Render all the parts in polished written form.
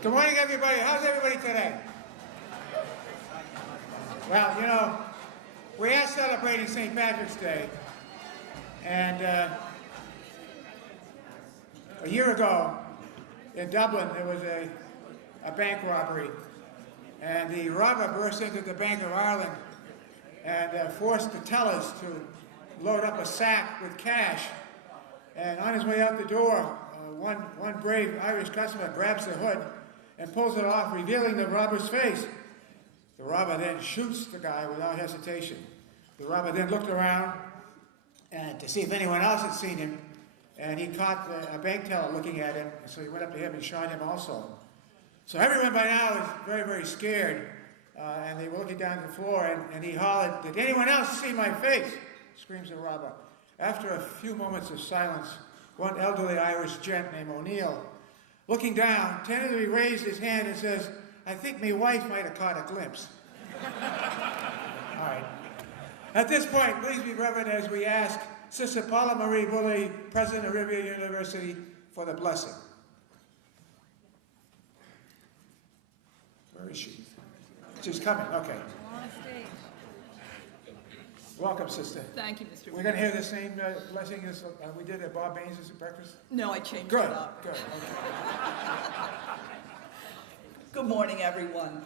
Good morning, everybody. How's everybody today? Well, you know, we are celebrating St. Patrick's Day, and a year ago in Dublin there was a bank robbery, and the robber burst into the Bank of Ireland and forced the tellers to load up a sack with cash. And on his way out the door, one brave Irish customer grabs the hood and pulls it off, revealing the robber's face. The robber then shoots the guy without hesitation. The robber then looked around to see if anyone else had seen him, and he caught a bank teller looking at him, so he went up to him and shot him also. So everyone by now is very, very scared, and they were looking down at the floor, and he hollered, "Did anyone else see my face?" Screams the robber. After a few moments of silence, one elderly Irish gent named O'Neill, looking down, tentatively raised his hand and says, "I think my wife might have caught a glimpse." All right. At this point, please be reverent as we ask Sister Paula Marie Bully, President of Riviera University, for the blessing. Where is she? She's coming, okay. On stage. Welcome, Sister. Thank you, Mr. We're going to hear the same blessing as we did at Bob Baines' breakfast? No, I changed Good, it up. good. Okay. Good morning, everyone.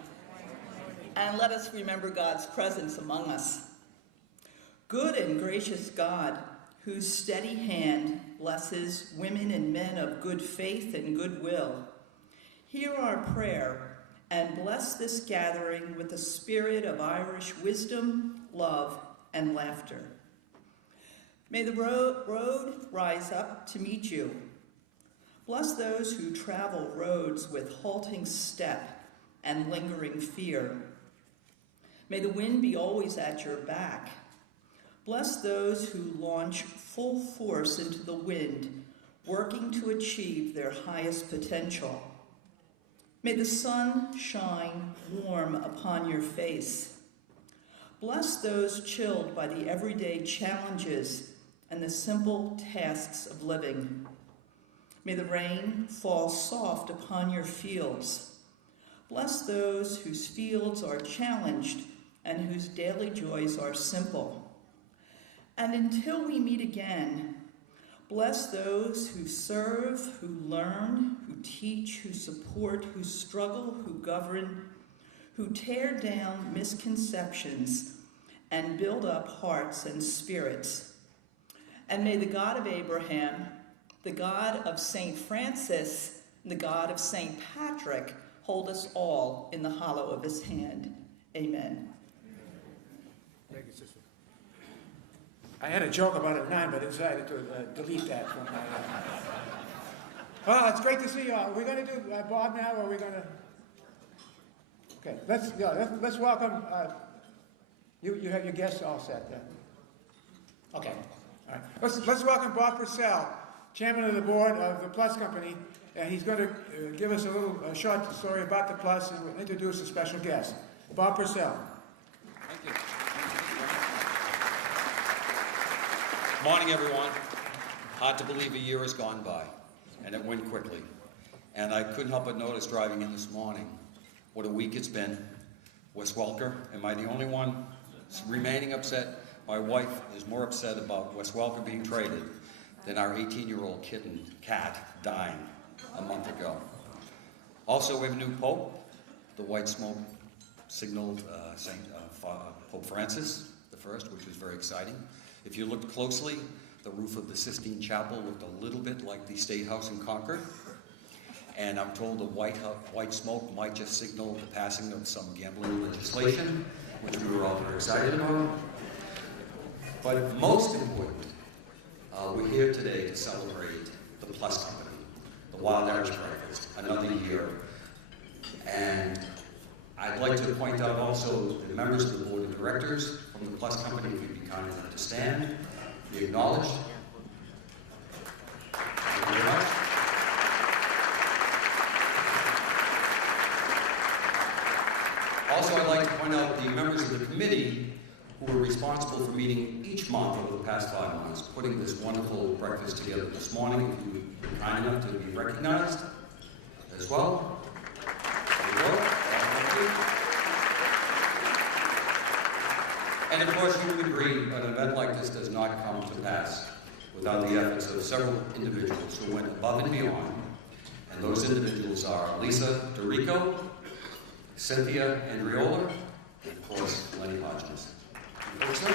And let us remember God's presence among us. Good and gracious God, whose steady hand blesses women and men of good faith and goodwill, hear our prayer and bless this gathering with the spirit of Irish wisdom, love, and laughter. May the road rise up to meet you. Bless those who travel roads with halting step and lingering fear. May the wind be always at your back. Bless those who launch full force into the wind, working to achieve their highest potential. May the sun shine warm upon your face. Bless those chilled by the everyday challenges and the simple tasks of living. May the rain fall soft upon your fields. Bless those whose fields are challenged and whose daily joys are simple. And until we meet again, bless those who serve, who learn, who teach, who support, who struggle, who govern, who tear down misconceptions and build up hearts and spirits. And may the God of Abraham, the God of St. Francis, and the God of St. Patrick hold us all in the hollow of his hand. Amen. Thank you, Sister. I had a joke about it at 9, but I decided to delete that from my... Well, it's great to see you all. Are we going to do Bob now, or are we going to... Okay, let's welcome... You have your guests all set then. Okay, all right. Let's welcome Bob Purcell, Chairman of the Board of the Plus Company, and he's going to give us a short story about the Plus, and we'll introduce a special guest. Bob Purcell. Thank you. Morning, everyone. Hard to believe a year has gone by, and it went quickly. And I couldn't help but notice driving in this morning what a week it's been. Wes Welker, am I the only one remaining upset? My wife is more upset about Wes Welker being traded than our 18-year-old cat dying a month ago. Also, we have a new Pope. The white smoke signaled Pope Francis I, which was very exciting. If you looked closely, the roof of the Sistine Chapel looked a little bit like the State House in Concord. And I'm told the white smoke might just signal the passing of some gambling legislation, which we were all very excited about. But most important, we're here today to celebrate the Plus Company, the Wild Irish Breakfast, another year. And I'd like to point out also the members of the Board of Directors from the Plus Company, if you'd be kind enough to stand, be acknowledged. Thank you very much. Also, I'd like to point out the members of the committee who were responsible for meeting each month over the past 5 months, putting this wonderful breakfast together this morning. If you would be kind enough to be recognized as well. And of course, you would agree that an event like this does not come to pass without the efforts of several individuals who went above and beyond. And those individuals are Lisa DeRico, Cynthia Andriola, and of course, Lenny Hodgins. Folks, sir?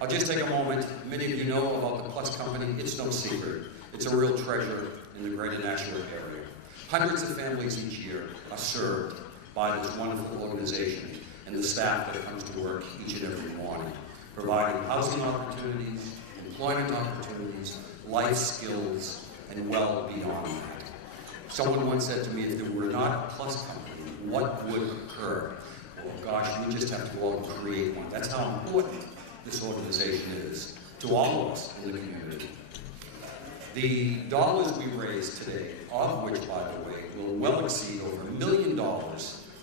I'll just take a moment. Many of you know about the Plus Company. It's no secret. It's a real treasure in the greater Nashua area. Hundreds of families each year are served by this wonderful organization and the staff that comes to work each and every morning, providing housing opportunities, employment opportunities, life skills, and well beyond that. Someone once said to me, if there were not a Plus Company, what would occur? Oh gosh, we just have to go out and create one. That's how important this organization is to all of us in the community. The dollars we raise today, of which, by the way, will well exceed over $1 million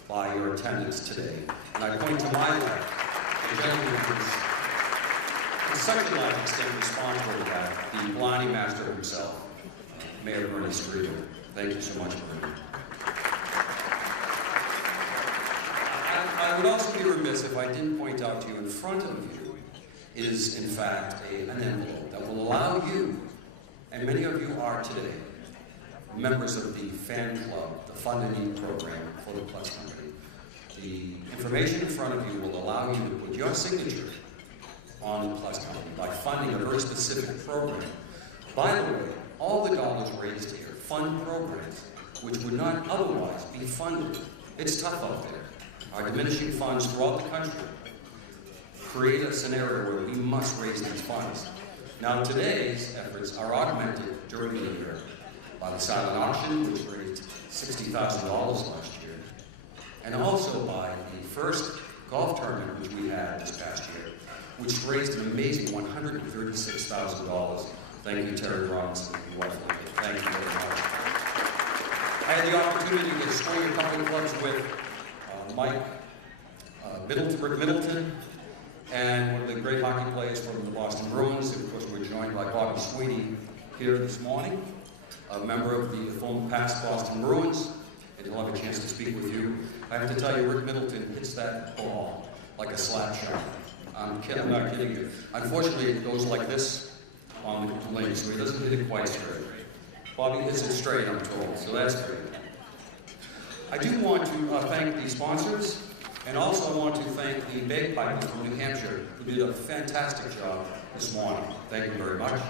by your attendance today. And I point to my left, the gentleman who is to such a large extent responsible for that, the Blarney Master himself, Mayor Bernie Streeter. Thank you so much, Bernie. I would also be remiss if I didn't point out to you in front of you is, in fact, an envelope that will allow you, and many of you are today, members of the fan club, the Fund and Eat program for the Plus Company. The information in front of you will allow you to put your signature on the Plus Company by funding a very specific program. By the way, all the dollars raised here fund programs which would not otherwise be funded. It's tough out there. Our diminishing funds throughout the country create a scenario where we must raise these funds. Now, today's efforts are augmented during the year by the silent auction, which raised $60,000 last year, and also by the first golf tournament which we had this past year, which raised an amazing $136,000. Thank you, Terry Robinson, and your wife. Thank you very much. I had the opportunity to swing a couple of clubs with Mike Rick Middleton, and one of the great hockey players from the Boston Bruins. Of course, we're joined by Bobby Sweeney here this morning, a member of the former past Boston Bruins, and he'll have a chance to speak with you. I have to tell you, Rick Middleton hits that ball like a slap shot. I'm not kidding you. Unfortunately, it goes like this on the lane, so he doesn't hit it quite straight. Bobby hits it straight, I'm told, so that's great. I do want to thank the sponsors, and also want to thank the bagpipers from New Hampshire, who did a fantastic job this morning. Thank you very much.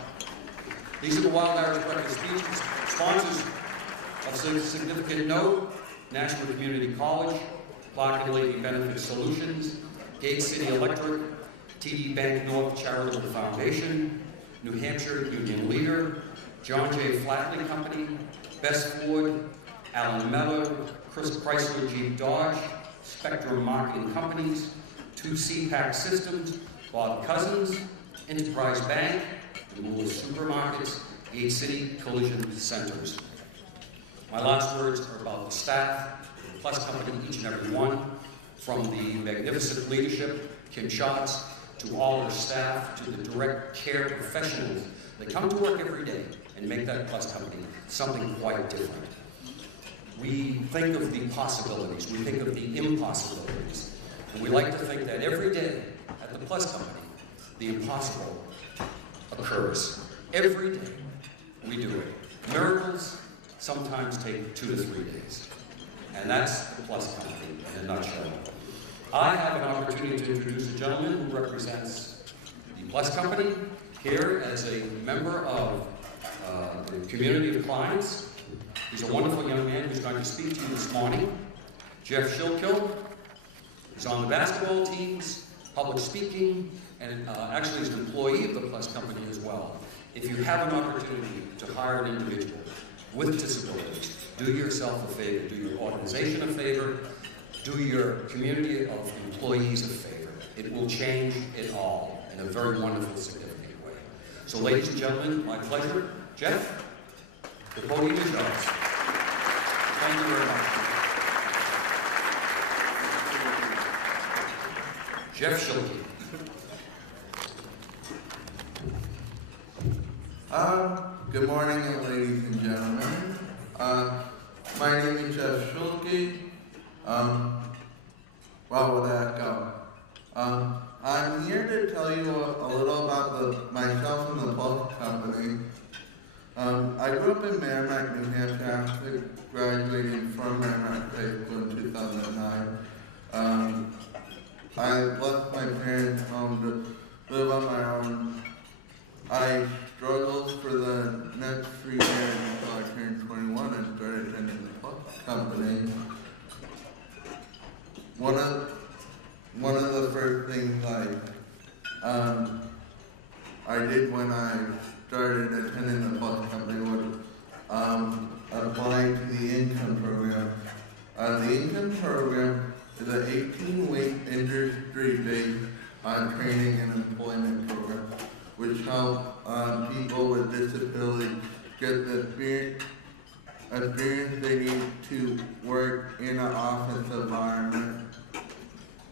These are the Wild Irish Breakfast speeches. Sponsors of significant note: Nashua Community College, Clark and Lady Benefit Solutions, Gate City Electric, TD Bank North Charitable Foundation, New Hampshire Union Leader, John J. Flatley Company, Best Ford, Allen Meller, Chris Chrysler Jeep Dodge, Spectrum Marketing Companies, 2CPAC Systems, Bob Cousins, Enterprise Bank, the Moore Supermarkets, Gate City Collision Centers. My last words are about the staff, the Plus Company, each and every one, from the magnificent leadership, Kim Schatz, to all our staff, to the direct care professionals that come to work every day and make that Plus Company something quite different. We think of the possibilities, we think of the impossibilities, and we like to think that every day at the Plus Company, the impossible occurs. Every day we do it. Miracles sometimes take 2 to 3 days, and that's the Plus Company in a nutshell. I have an opportunity to introduce a gentleman who represents the Plus Company here as a member of the community of clients. He's a wonderful young man who's going to speak to you this morning. Jeff Shilkill. He's on the basketball teams, public speaking, and actually is an employee of the Plus Company as well. If you have an opportunity to hire an individual with disabilities, do yourself a favor, do your organization a favor, do your community of employees a favor. It will change it all in a very wonderful, significant way. So ladies and gentlemen, my pleasure. Jeff, the podium is yours. Thank you very much. Jeff Shilke. Good morning, ladies and gentlemen. My name is Jeff Schulke. Where would that go? I'm here to tell you a little about myself and the Plus Company. I grew up in Merrimack, New Hampshire, after graduating from Merrimack High School in 2009. I left my parents' home to live on my own. I struggled for the next 3 years until I turned 21 and started attending the Plus Company. One of the first things I did when I started attending the Plus Company was applying to the income program. The income program is an 18-week industry-based training and employment program, which help people with disabilities get the experience they need to work in an office environment.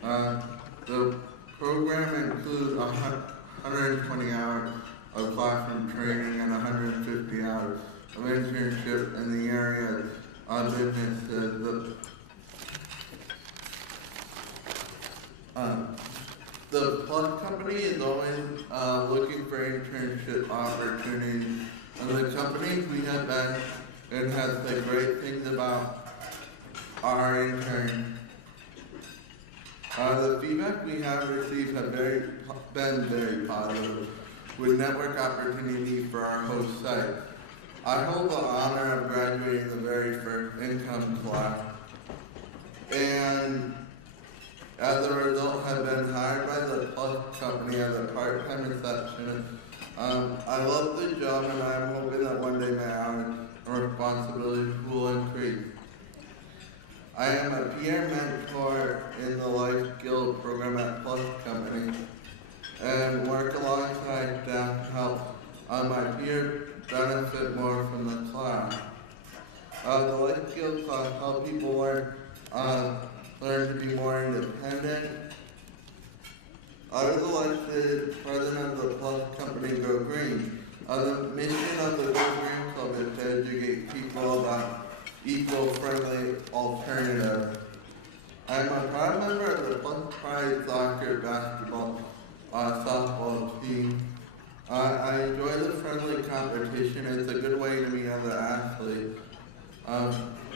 The program includes 120 hours of classroom training and 150 hours of internship in the area of businesses. The Plus Company is always looking for internship opportunities, and the companies we have been in has said great things about our interns. The feedback we have received have been very positive, with network opportunities for our host site. I hold the honor of graduating the very first income class, and as a result, have been hired by the Plus Company as a part-time receptionist. I love the job, and I'm hoping that one day my hours and responsibilities will increase. I am a peer mentor in the Life Skill program at Plus Company, and work alongside staff to help my peers benefit more from the class. The Life Skill class helps people learn to be more independent. I was elected president of the Plus Company Go Green. The mission of the Go Green Club is to educate people about eco-friendly alternatives. I'm a proud member of the Plus Pride soccer, basketball, softball team. I enjoy the friendly competition. It's a good way to meet other athletes.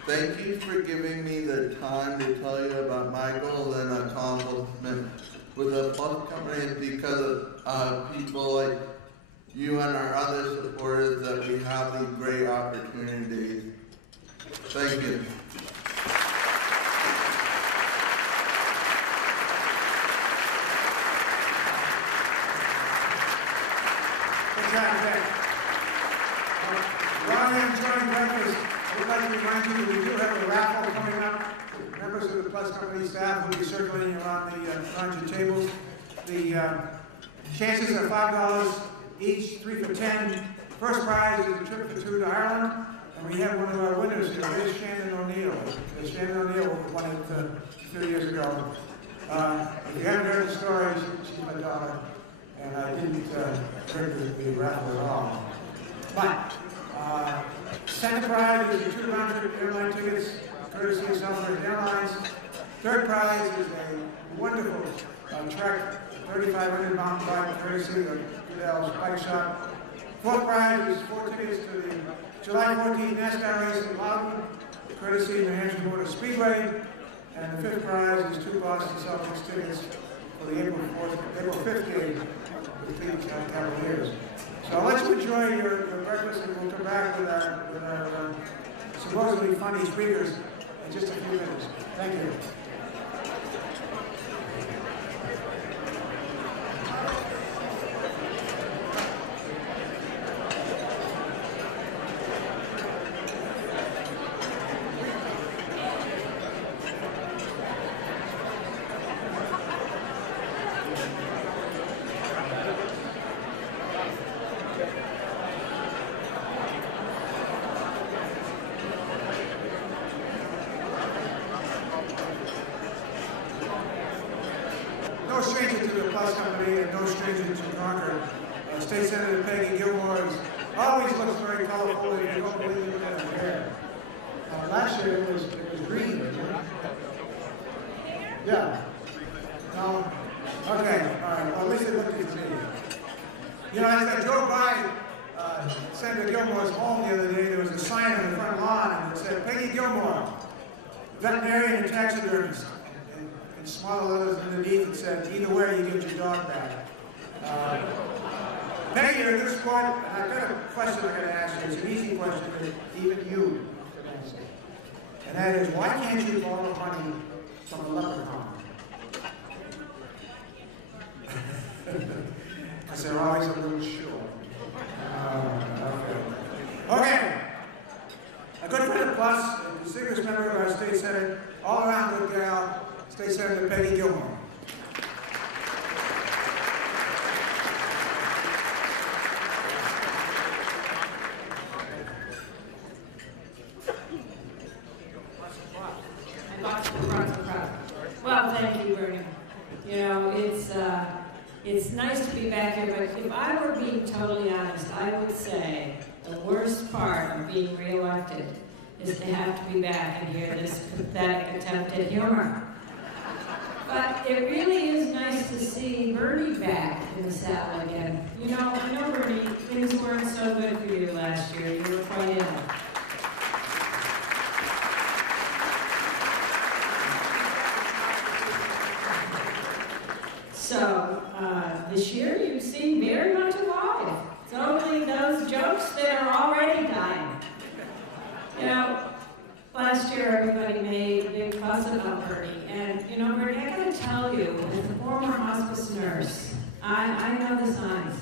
Thank you for giving me the time to tell you about my goals and accomplishments with the Plus Company. Because of people like you and our other supporters that we have these great opportunities. Thank you. Good job, Jack. While you're enjoying breakfast, I would like to remind you that we do have a raffle coming up. Members of the Plus Company staff will be circulating around the front of tables. The chances are $5 each, 3 for $10. First prize is a trip for 2 to Ireland, and we have one of our winners here, Miss Shannon O'Neill. Shannon O'Neill won it a few years ago. If you haven't heard the story, she's my daughter, and I didn't bring the raffle at all. But second prize is 2 round-trip airline tickets, courtesy of Southwest Airlines. Third prize is a wonderful Trek 3,500 mountain bike, courtesy of Goodell's Bike Shop. Fourth prize is 4 tickets to the July 14th NASCAR race in Loudon, courtesy of New Hampshire Motor Speedway. And the fifth prize is 2 Boston Celtics tickets for the April 5th game with the Cleveland Cavaliers. So I'll let you enjoy your breakfast, and we'll come back with our supposedly funny speakers in just a few minutes. Thank you. No stranger to the Plus Company and no stranger to Concord. State Senator Peggy Gilmore is always looks very colorful, and you don't believe it has hair. Last year it was green. Yeah. No. Okay. All right. Well, at least it looked good to me. You know, as I drove by Senator Gilmore's home the other day, there was a sign on the front lawn and it said, Peggy Gilmore, veterinarian and taxidermist. And small letters underneath it said, either way you get your dog back. Peggy, you're a good sport. I've got a question I'm going to ask you. It's an easy question that even you can answer. And that is, why can't you borrow money from a leprechaun? Because they're always a little short. Okay. A good friend plus, a distinguished member of our state senate, all around good gal, State Senator Peggy Gilmore. Well, thank you, Bernie. You know, it's nice to be back here, but if I were being totally honest, I would say the worst part of being reelected is to have to be back and hear this pathetic attempt at humor. But it really is nice to see Bernie back in the saddle again. You know, I know, Bernie, things weren't so good for you last year. You were quite ill. So, this year you seem very much alive. It's only those jokes that are already dying. You know, last year everybody made a big fuss about Bernie. And, you know, Bernie, I gotta tell you, as a former hospice nurse, I know the signs.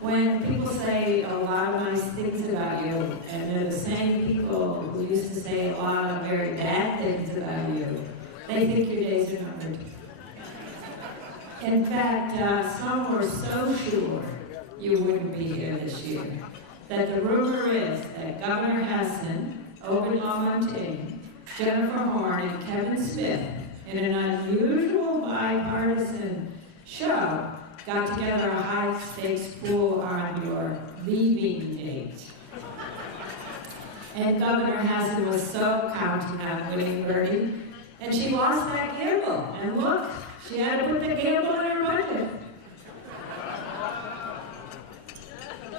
When people say a lot of nice things about you, and they're the same people who used to say a lot of very bad things about you, they think your days are numbered. In fact, some were so sure you wouldn't be here this year that the rumor is that Governor Hassan, Obed Lamontagne, Jennifer Horn, and Kevin Smith, in an unusual bipartisan show, got together a high-stakes pool on your leaving date. And Governor Hassan was so counting on winning Bernie, and she lost that gamble. And look, she had to put the gamble in her budget.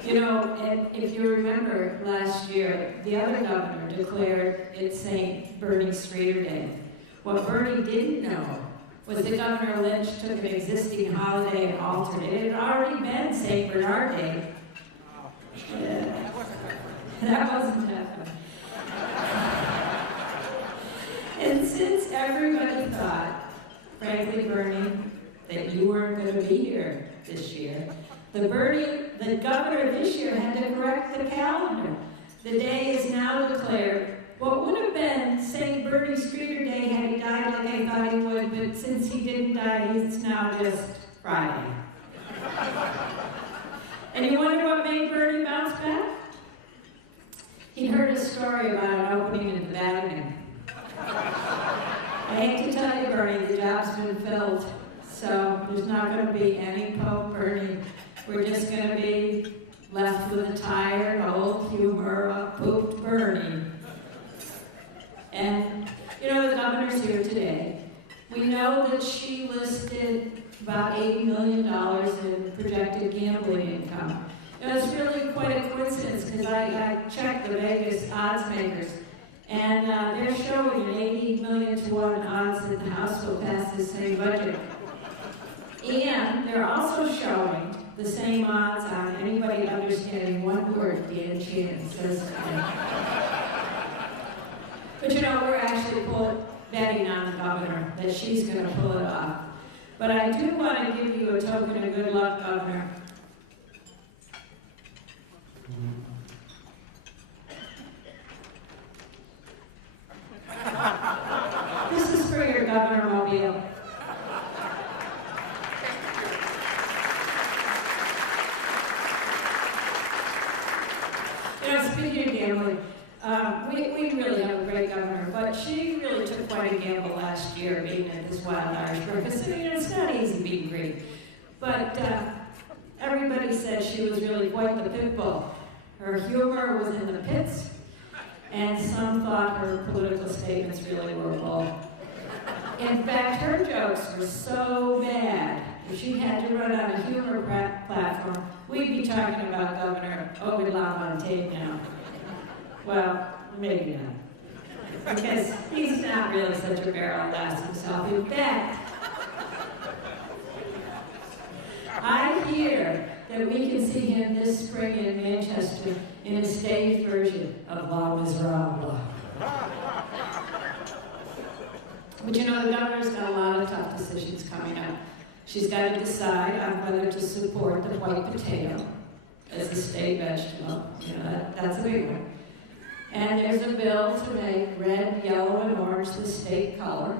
You know, and if you remember last year, the other governor declared it St. Bernie Streeter Day. What Bernie didn't know was that Governor Lynch took an existing holiday and altered it. It had already been St. Bernard Day. That wasn't happening. And since everybody thought, frankly, Bernie, that you weren't going to be here this year, the governor this year had to correct the calendar. The day is now declared what would have been St. Bernie Streeter Day had he died like I thought he would, but since he didn't die, it's now just Friday. And you wonder what made Bernie bounce back? He heard a story about an opening in the Vatican. I hate to tell you, Bernie, the job's been filled, so there's not going to be any Pope Bernie. We're just going to be left with a tired old humor of pooped Bernie. And, you know, the governor's here today. We know that she listed about $80 million in projected gambling income. You know, it's really quite a coincidence because I checked the Vegas odds makers, and they're showing an 80 million to 1 odds that the House will pass the same budget. And they're also showing the same odds on anybody understanding one word Dan Chan says today. But you know, we're actually betting on the governor that she's going to pull it off. But I do want to give you a token of good luck, Governor. This is for your Governor Mobile. You know, speaking of gambling, we really have a great governor, but she really took quite a gamble last year being at this Wild Irish Breakfast. I mean, it's not easy being green. But everybody said she was really quite the pit bull. Her humor was in the pits, and some thought her political statements really were bull. In fact, her jokes were so bad, if she had to run on a humor platform, we'd be talking about Governor Obilam on tape now. Well, maybe not. Because he's not really such a barrel ass himself. In fact, I hear that we can see him this spring in Manchester in a staged version of La Miserable. But you know, the governor's got a lot of tough decisions coming up. She's got to decide on whether to support the white potato as a state vegetable. You know, that's a big one. And there's a bill to make red, yellow, and orange the state color.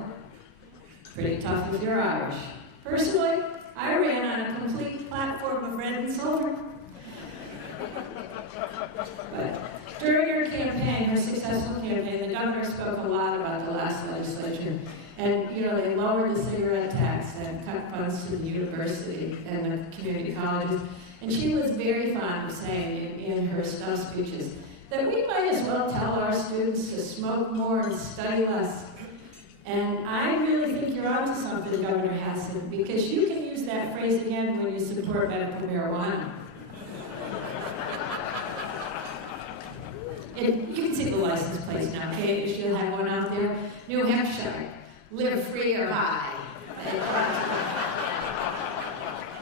Pretty tough if you're Irish. Personally, I ran on a complete platform of red and silver. But during her campaign, her successful campaign, the governor spoke a lot about the last legislature. And, you know, they lowered the cigarette tax and cut funds to the university and the community colleges. And she was very fond of saying in her stump speeches that we might as well tell our students to smoke more and study less. And I really think you're onto something, Governor Hassan, because you can use that phrase again when you support medical marijuana. And you can see the license plates now, okay? She'll have one out there. New Hampshire, live free or die.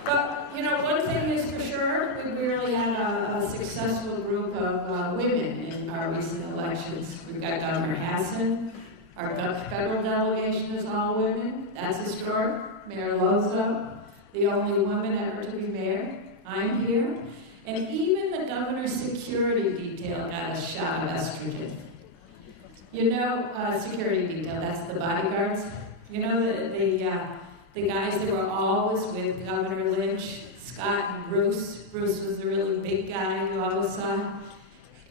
But, you know, one thing is for sure, we really had a successful group of women in our recent elections. We've got Governor Hassan. Our federal delegation is all women. That's historic. Mayor Lozo, the only woman ever to be mayor. I'm here. And even the governor's security detail got a shot of estrogen. You know, security detail, that's the bodyguards. You know, the guys that were always with Governor Lynch, Scott and Bruce. Bruce was the really big guy you always saw.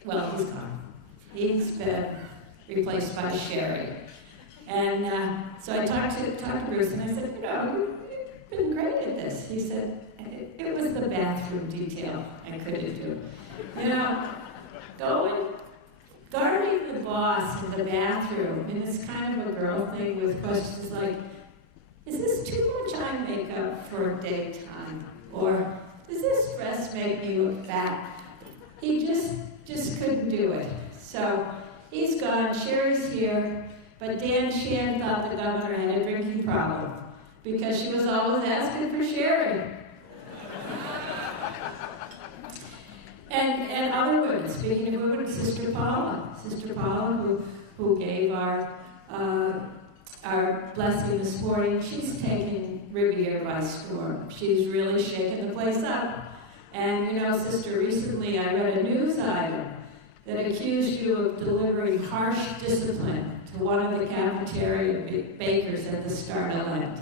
Well, he's gone. He's been replaced by Sherry. And so I talked to Bruce and I said, you know, you've been great at this. He said, it was the bathroom detail I couldn't do. You know, guarding the boss in the bathroom in this kind of a girl thing with questions like, is this too much eye makeup for daytime? Or does this dress make me look fat? He just couldn't do it. So he's gone, Sherry's here, but Dan Sheehan thought the governor had a drinking problem because she was always asking for Sherry. And other women, speaking of women, Sister Paula, who gave our blessing this morning, she's taken Riviera by storm. She's really shaken the place up. And you know, Sister, recently I read a news item that accused you of delivering harsh discipline to one of the cafeteria bakers at the start of Lent.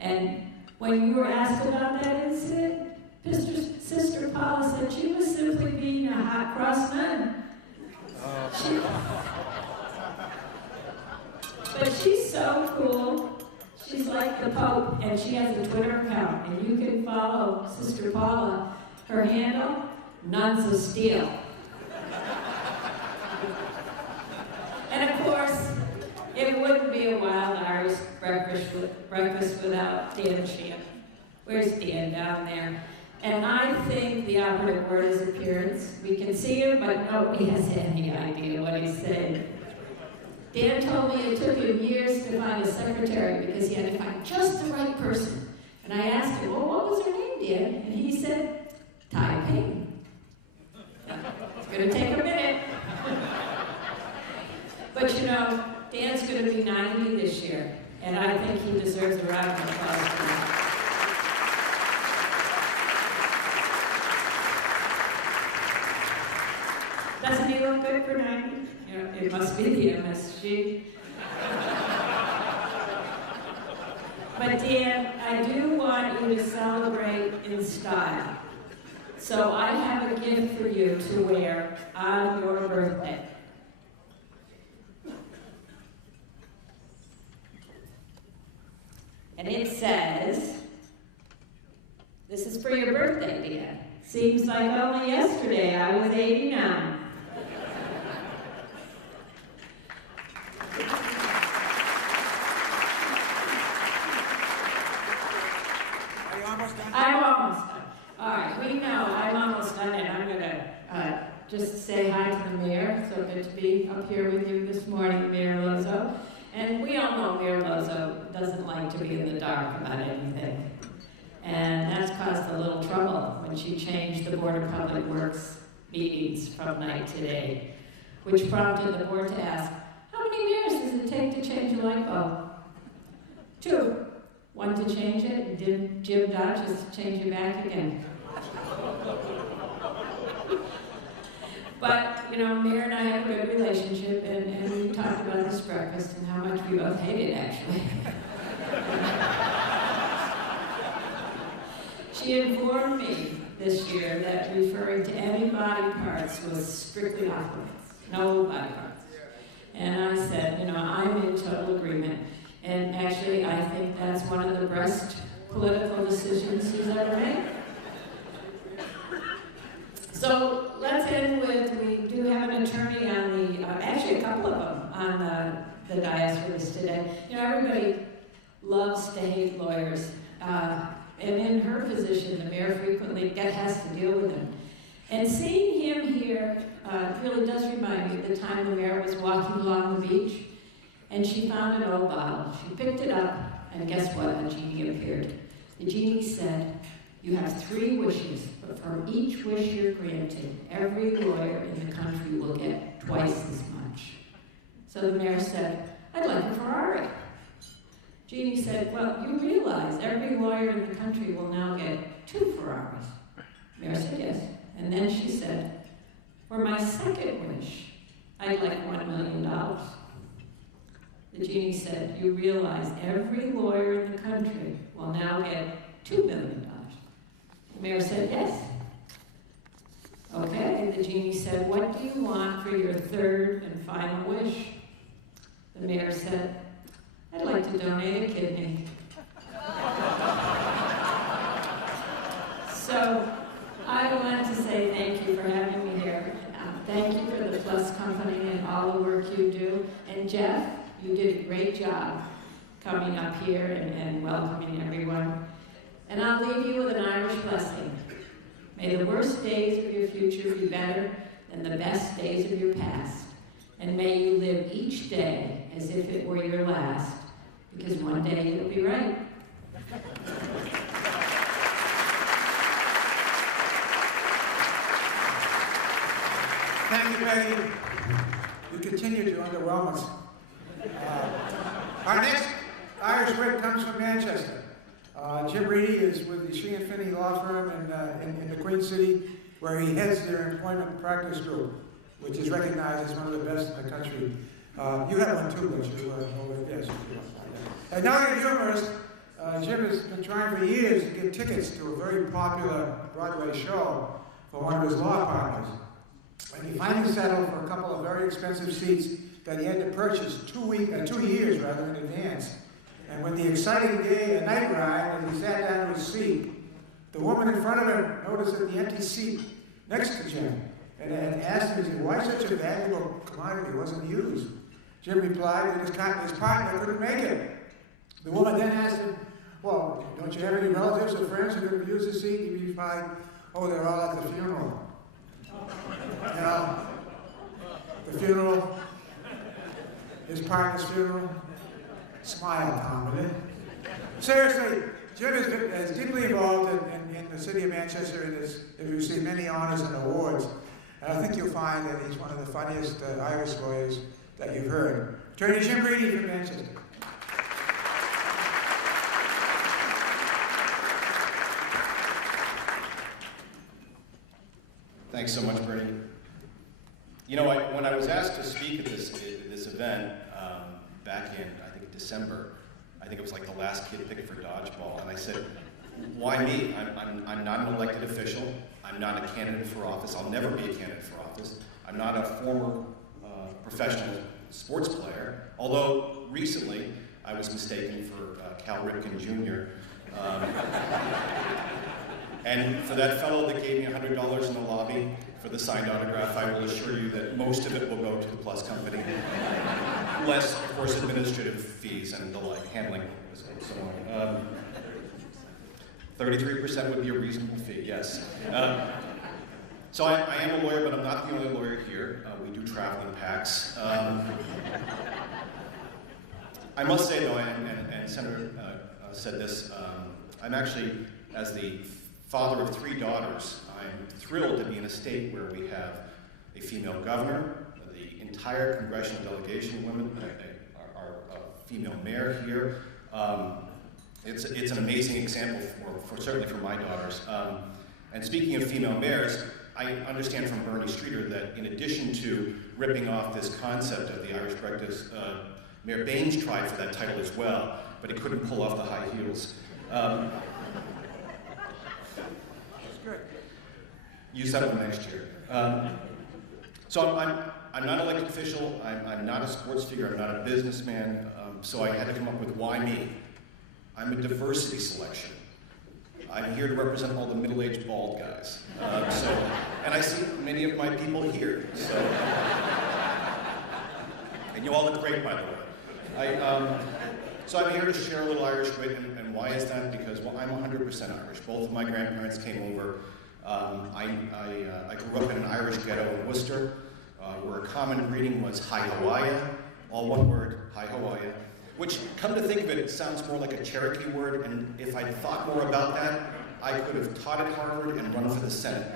And when you were asked about that incident, Sister Paula said she was simply being a hot cross nun. But she's so cool. She's like the Pope, and she has a Twitter account, and you can follow Sister Paula. Her handle, Nuns of Steel. And of course, it wouldn't be a wild Irish breakfast without Dan Sheehan. Where's Dan? Down there. And I think the operative word is appearance. We can see him, but nobody has any idea what he's saying. Dan told me it took him years to find a secretary because he had to find just the right person. And I asked him, well, what was her name, Dan? And he said, Ty Payne. It's going to take a minute. But you know, Dan's going to be 90 this year, and I think he deserves a round of applause for that. Doesn't he look good for 90? You know, it must be the MSG. But Dan, I do want you to celebrate in style. So I have a gift for you to wear on your birthday. And it says, this is for your birthday, Dan. Seems like only yesterday I was 89. Are you almost done? I'm almost done. All right, we know I'm almost done, and I'm going to just say hi to the mayor. So good to be up here with you this morning, Mayor Lozo. And we all know Mayor Lozo doesn't like to be in the dark about anything. And that's caused a little trouble when she changed the Board of Public Works meetings from night to day, which prompted the board to ask, how many mayors does it take to change a light bulb? 2. One to change it, and Jim Dodges to change it back again. But, you know, Mayor and I have a good relationship, and we talked about this breakfast and how much we both hate it, actually. She informed me this year that referring to any body parts was strictly off limits, no body parts. And I said, you know, I'm in total agreement. And actually, I think that's one of the best political decisions she's ever made. So let's end with, we do have an attorney on the, actually a couple of them on the dais with us today. You know, everybody loves to hate lawyers. And in her position, the mayor frequently has to deal with them. And seeing him here really does remind me of the time the mayor was walking along the beach, and she found an old bottle. She picked it up, and guess what? A genie appeared. The genie said, you have 3 wishes, but for each wish you're granted, every lawyer in the country will get twice as much. So the mayor said, I'd like a Ferrari. Jeannie said, well, you realize every lawyer in the country will now get 2 Ferraris. Mayor said yes. And then she said, for my second wish, I'd like $1 million. The genie said, you realize every lawyer in the country will now get $2 million. The mayor said yes. Okay, the genie said, what do you want for your 3rd and final wish? The mayor said, I'd like to donate a kidney. So I want to say thank you for having me here. Thank you for the Plus Company and all the work you do. And Jeff, you did a great job coming up here and welcoming everyone. And I'll leave you with an Irish blessing. May the worst days of your future be better than the best days of your past. And may you live each day as if it were your last, because one day it'll be right. Thank you, Peggy. You continue to underwhelm us. Our next Irish wit comes from Manchester. Jim Reedy is with the Sheehan Finney Law Firm in the Queen City, where he heads their employment practice group, which is recognized as one of the best in the country. You have one too, don't you? Yes. And now you're humorist. Jim has been trying for years to get tickets to a very popular Broadway show for one of his law partners. And he finally settled for a couple of very expensive seats that he had to purchase 2 years rather in advance. And when the exciting night ride, and he sat down in his seat, the woman in front of him noticed that the empty seat next to Jim and asked him, why such a valuable commodity wasn't used? Jim replied that his partner couldn't make it. The woman then asked him, well, don't you have any relatives or friends who could use the seat? He replied, oh, they're all at the funeral. You know, the funeral, his partner's funeral. Smile, Tom, will you? Seriously, Jim is deeply involved in the city of Manchester and has received many honors and awards. And I think you'll find that he's one of the funniest Irish lawyers that you've heard. Attorney Jim Reedy from Manchester. Thanks so much, Bernie. You know, when I was asked to speak at this event back in, I think, December, I think it was like the last kid picked for dodgeball, and I said, why me? I'm not an elected official. I'm not a candidate for office. I'll never be a candidate for office. I'm not a former professional sports player, although recently I was mistaken for Cal Ripken Jr. And for that fellow that gave me $100 in the lobby for the signed autograph, I will assure you that most of it will go to the Plus Company. Less, of course, administrative fees and the like, handling, and so on. 33% would be a reasonable fee, yes. So I am a lawyer, but I'm not the only lawyer here. We do travel in packs. I must say, though, and Senator said this, I'm actually, as the father of 3 daughters, I'm thrilled to be in a state where we have a female governor, the entire congressional delegation, women, our female mayor here. It's an amazing example for certainly for my daughters. And speaking of female mayors, I understand from Bernie Streeter that in addition to ripping off this concept of the Irish breakfast, Mayor Baines tried for that title as well, but he couldn't pull off the high heels. That's good. Use that one next year. So I'm not an elected official, I'm not a sports figure, I'm not a businessman, so I had to come up with why me. I'm a diversity selection. I'm here to represent all the middle-aged bald guys. And I see many of my people here, so. And you all look great, by the way. So I'm here to share a little Irish wit, and why is that? Because, well, I'm 100% Irish. Both of my grandparents came over. I grew up in an Irish ghetto in Worcester, where a common greeting was "Hi Hawaii," all one word, "Hi Hawaii," which, come to think of it, it sounds more like a Cherokee word, and if I'd thought more about that, I could have taught at Harvard and run for the Senate.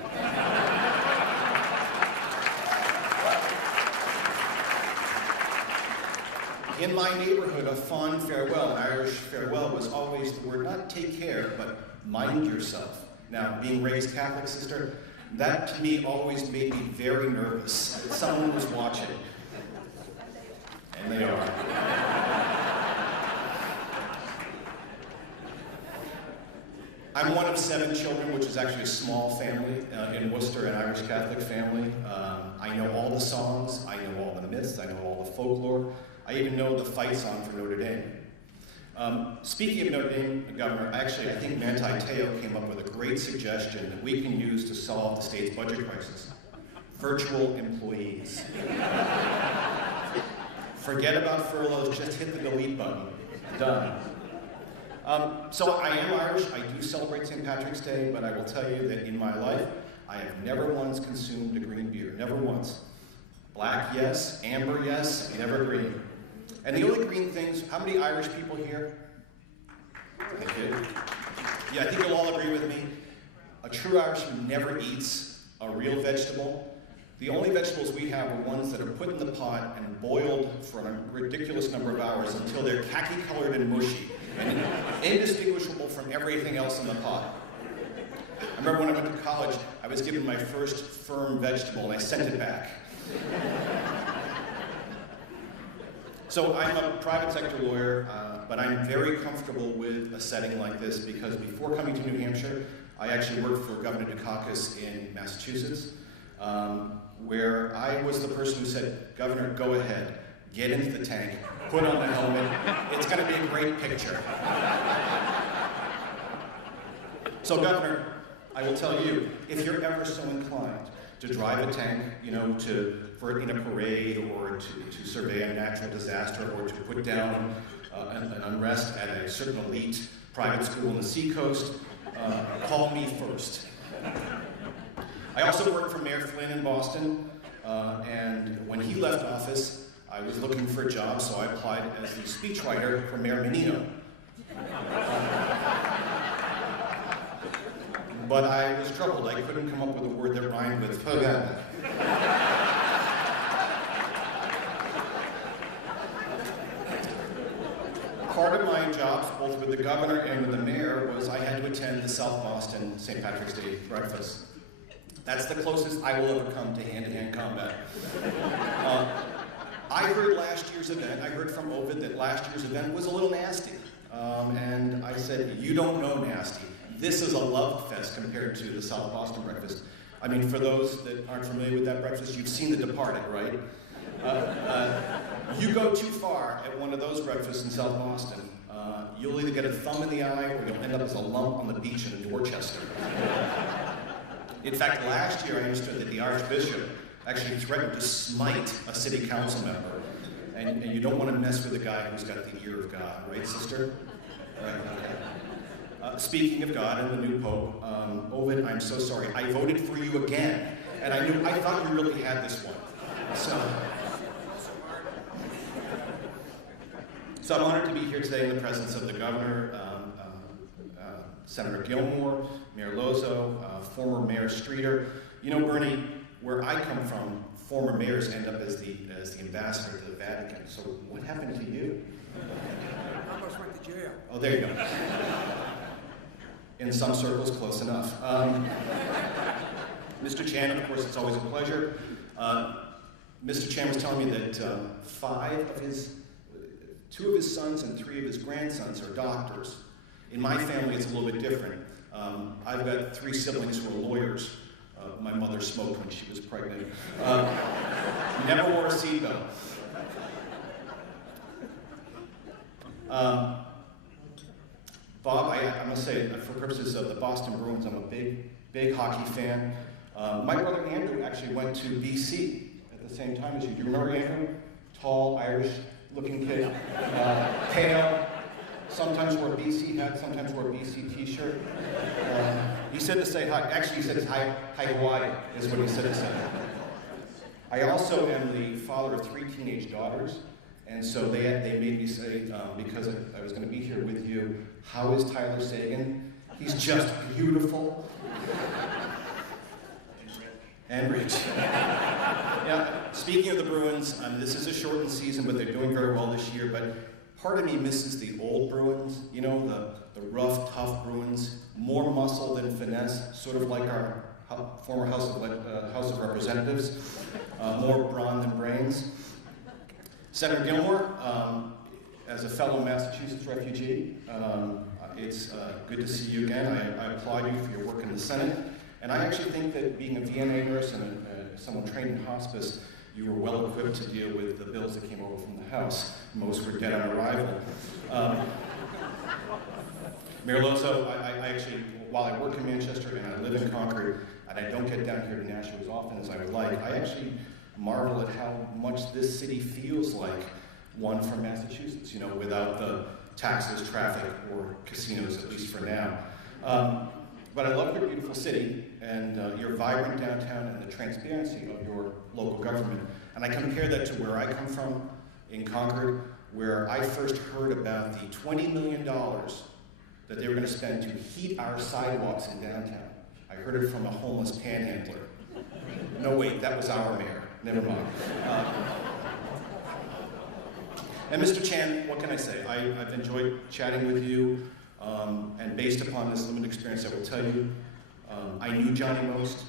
In my neighborhood, a fond farewell, an Irish farewell, was always the word not take care, but mind yourself. Now, being raised Catholic, sister, that to me always made me very nervous that someone was watching. And they are. I'm one of 7 children, which is actually a small family in Worcester, an Irish Catholic family. I know all the songs, I know all the myths, I know all the folklore. I even know the fight song for Notre Dame. Speaking of Notre Dame, Governor, I think Manti Te'o came up with a great suggestion that we can use to solve the state's budget crisis. Virtual employees. Forget about furloughs, just hit the delete button. Done. So I am Irish, I do celebrate St. Patrick's Day, but I will tell you that in my life, I have never once consumed a green beer, never once. Black, yes. Amber, yes. Never green. And the only green things, how many Irish people here? Thank you. Yeah, I think you'll all agree with me. A true Irishman never eats a real vegetable. The only vegetables we have are ones that are put in the pot and boiled for a ridiculous number of hours until they're khaki-colored and mushy and indistinguishable from everything else in the pot. I remember when I went to college, I was given my first firm vegetable and I sent it back. So I'm a private sector lawyer, but I'm very comfortable with a setting like this because before coming to New Hampshire, I actually worked for Governor Dukakis in Massachusetts, where I was the person who said, Governor, go ahead, get into the tank, put on the helmet, it's going to be a great picture. So Governor, I will tell you, if you're ever so inclined to drive a tank, you know, for in a parade or to survey a natural disaster or to put down an unrest at a certain elite private school on the seacoast, call me first. I also worked for Mayor Flynn in Boston, and when he left office, I was looking for a job, so I applied as the speechwriter for Mayor Menino. But I was troubled. I couldn't come up with a word that rhymed with "forget." Part of my jobs, both with the governor and with the mayor, was I had to attend the South Boston St. Patrick's Day breakfast. That's the closest I will ever come to hand-to-hand combat. I heard last year's event, I heard from Ovid that last year's event was a little nasty. And I said, you don't know nasty. This is a love fest compared to the South Boston breakfast. I mean, for those that aren't familiar with that breakfast, you've seen The Departed, right? You go too far at one of those breakfasts in South Boston, you'll either get a thumb in the eye or you'll end up as a lump on the beach in Dorchester. In fact, last year I understood that the Archbishop actually threatened to smite a city council member. And you don't want to mess with a guy who's got the ear of God, right, sister? Right, okay. Speaking of God and the new Pope, Ovid, I'm so sorry. I voted for you again. And I thought you really had this one. So I'm honored to be here today in the presence of the governor, Senator Gilmore, Mayor Lozo, former Mayor Streeter. You know, Bernie, where I come from, former mayors end up as the ambassador to the Vatican. So what happened to you? I almost went to jail. Oh, there you go. In some circles, close enough. Mr. Chan, of course, it's always a pleasure. Mr. Chan was telling me that 2 of his sons and 3 of his grandsons are doctors. In my family, it's a little bit different. I've got 3 siblings who are lawyers. My mother smoked when she was pregnant. Never wore a seatbelt. Bob, I must say, for purposes of the Boston Bruins, I'm a big hockey fan. My brother Andrew actually went to BC at the same time as you. Do you remember Andrew? Tall, Irish-looking kid, pale. Sometimes wore a BC hat, sometimes wore a BC t-shirt. He said to say hi. Actually, he said hi Hawaii is what he said to say. I also am the father of 3 teenage daughters, and so they made me say, because I was going to be here with you, how is Tyler Sagan? He's just beautiful. And rich. Yeah, speaking of the Bruins, this is a shortened season, but they're doing very well this year. But part of me misses the old Bruins, you know, the rough, tough Bruins, more muscle than finesse, sort of like our former House of Representatives, more brawn than brains. Senator Gilmore, as a fellow Massachusetts refugee, it's good to see you again. I applaud you for your work in the Senate. And I actually think that being a VNA nurse and someone trained in hospice, you were well equipped to deal with the bills that came over from the House. Most were dead on arrival. Mayor Lozo, I actually, while I work in Manchester and I live in Concord, and I don't get down here to Nashua as often as I would like, I actually marvel at how much this city feels like one from Massachusetts, you know, without the taxes, traffic, or casinos, at least for now. But I love your beautiful city and your vibrant downtown and the transparency of your local government. And I compare that to where I come from in Concord, where I first heard about the $20 million that they were going to spend to heat our sidewalks in downtown. I heard it from a homeless panhandler. No, wait, that was our mayor. Never mind. And Mr. Chan, what can I say? I've enjoyed chatting with you. And based upon this limited experience, I will tell you, I knew Johnny Most.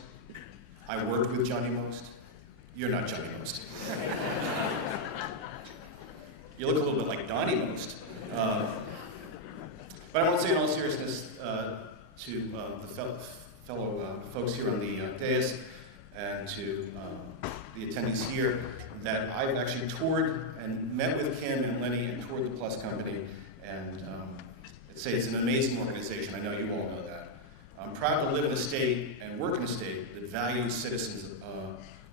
I worked with Johnny Most. You're not Johnny Most. You look a little bit like Donnie Most. But I want to say in all seriousness to the fellow folks here on the dais and to the attendees here that I've actually toured and met with Kim and Lenny and toured the Plus Company, and say it's an amazing organization. I know you all know that. I'm proud to live in a state and work in a state that values citizens,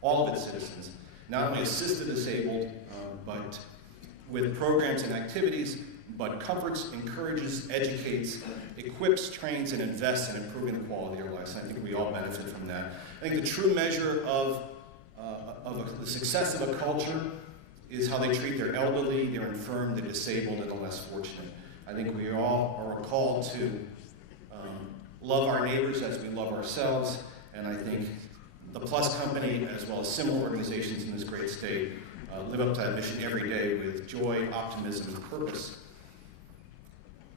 all of its citizens, not only assist the disabled, but with programs and activities, but comforts, encourages, educates, equips, trains, and invests in improving the quality of their lives. And I think we all benefit from that. I think the true measure of the success of a culture is how they treat their elderly, their infirm, the disabled, and the less fortunate. I think we all are called to love our neighbors as we love ourselves, and I think the Plus Company, as well as similar organizations in this great state, live up to that mission every day with joy, optimism, and purpose.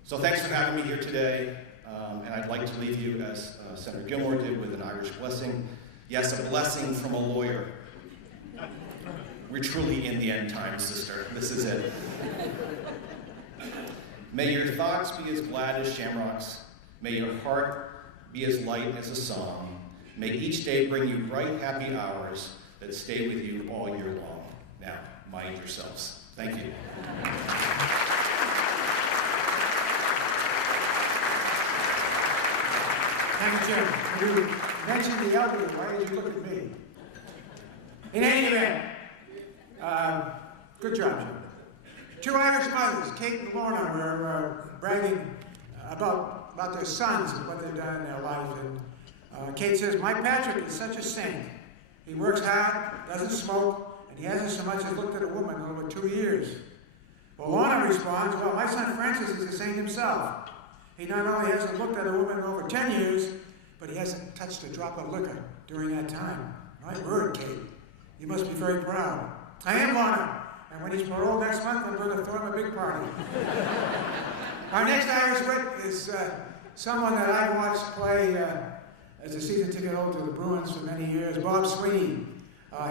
So thanks for having me here today, and I'd like to leave you, as Senator Gilmore did, with an Irish blessing. Yes, a blessing from a lawyer. We're truly in the end times, sister. This is it. May your thoughts be as glad as shamrocks. May your heart be as light as a song. May each day bring you bright, happy hours that stay with you all year long. Now, mind yourselves. Thank you. Thank you, Jim. When you mentioned the elderly, why did you look at me? In any event, good job, Jim. Two Irish mothers, Kate and Lorna, were bragging about their sons and what they've done in their life. And Kate says, "My Patrick is such a saint. He works hard, doesn't smoke, and he hasn't so much as looked at a woman in over 2 years." Well, Lorna responds, "Well, my son Francis is a saint himself. He not only hasn't looked at a woman in over 10 years, but he hasn't touched a drop of liquor during that time." My word, Kate. You must be very proud. I am, Lorna. And when he's paroled next month, I'm going to throw him a big party. Our next Irish wit is someone that I watched play as a season ticket holder to the Bruins for many years, Bob Sweeney.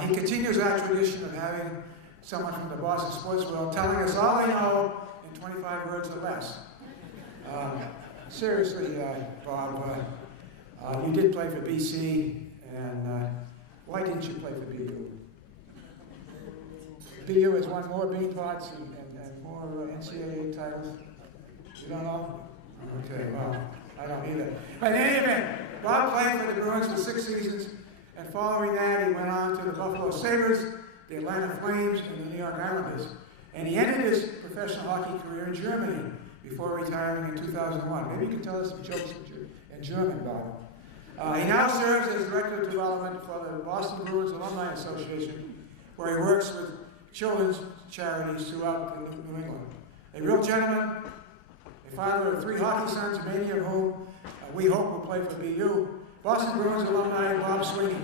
He continues our tradition of having someone from the Boston sports world telling us all they know in 25 words or less. Seriously, Bob, you did play for BC, and why didn't you play for BU? BU has won more bean pots and more NCAA titles. You don't know? Okay, well, I don't either. But in any event, Bob played for the Bruins for 6 seasons, and following that, he went on to the Buffalo Sabres, the Atlanta Flames, and the New York Islanders. And he ended his professional hockey career in Germany before retiring in 2001. Maybe you can tell us some jokes in German, Bob. He now serves as Director of Development for the Boston Bruins Alumni Association, where he works with children's charities throughout New England. A real gentleman, a father of 3 hockey sons, many of whom we hope will play for BU. Boston Bruins alumni, Bob Sweeney.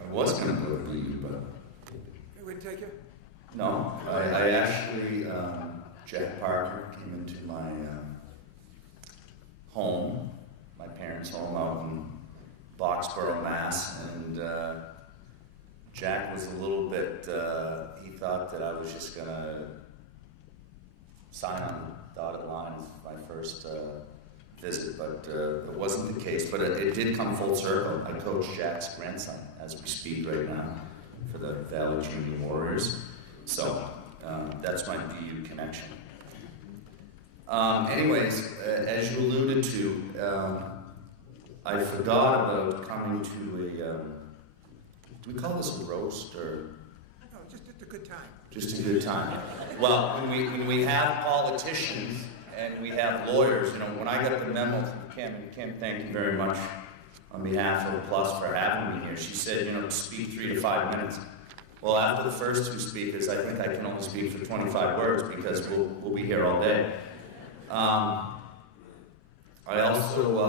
I was going to go to BU, but It would take you? no. I actually, Jack Parker came into my home, my parents' home out in Boxborough, Mass, and Jack was a little bit, he thought that I was just going to sign on the dotted line my first visit, but it wasn't the case. But it did come full circle. I coach Jack's grandson as we speak right now for the Valley Junior Warriors. So that's my BU connection. Anyways, as you alluded to, I forgot about coming to a, do we call this a roast or? No, just a good time. Just a good time. Well, when we have politicians and we have lawyers, you know, when I got the memo from Kim, thank you very much on behalf of the Plus for having me here. She said, you know, to speak 3 to 5 minutes. Well, after the first 2 speakers, I think I can only speak for 25 words because we'll be here all day. I also,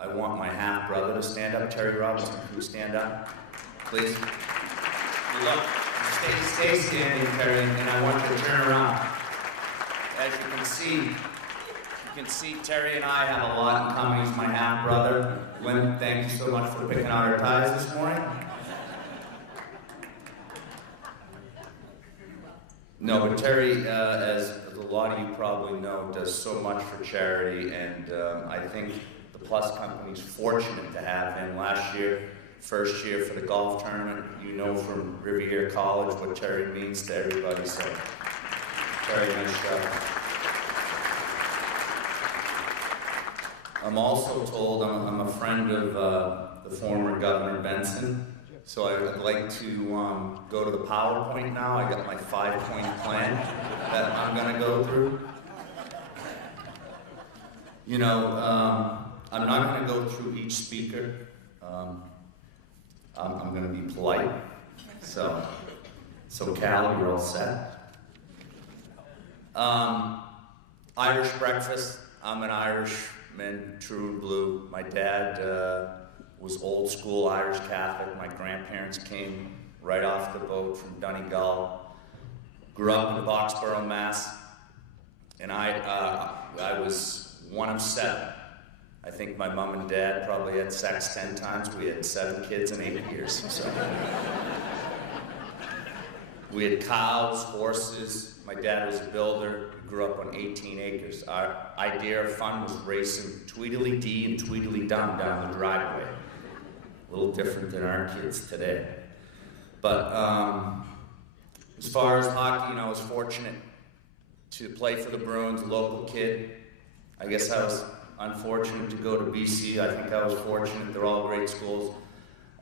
I want my half-brother to stand up. Terry Robinson, can you stand up? Please. Good luck. Stay standing, Terry, and I want you to turn around. As you can see Terry and I have a lot in common. He's my half-brother. Lynn, thank you so much for picking out our ties this morning. No, but Terry, as a lot of you probably know, does so much for charity, and I think the Plus Company's fortunate to have him. Last year, first year for the golf tournament, you know from Riviera College what Terry means to everybody, so Terry, nice job. I'm also told I'm a friend of the former Governor Benson, so I'd like to go to the PowerPoint now. I got my 5-point plan that I'm going to go through. You know, I'm not going to go through each speaker. I'm going to be polite. So Cal, you're all set. Irish breakfast. I'm an Irishman, true and blue. My dad was old school Irish Catholic. My grandparents came right off the boat from Donegal. Grew up in Boxborough, Mass. And I was one of 7. I think my mom and dad probably had sex 10 times. We had 7 kids in 8 years. So. We had cows, horses. My dad was a builder. We grew up on 18 acres. Our idea of fun was racing Tweedledee and Tweedledum down the driveway. A little different than our kids today. But as far as hockey, I was fortunate to play for the Bruins, a local kid. I guess I was unfortunate to go to BC. I think I was fortunate. They're all great schools.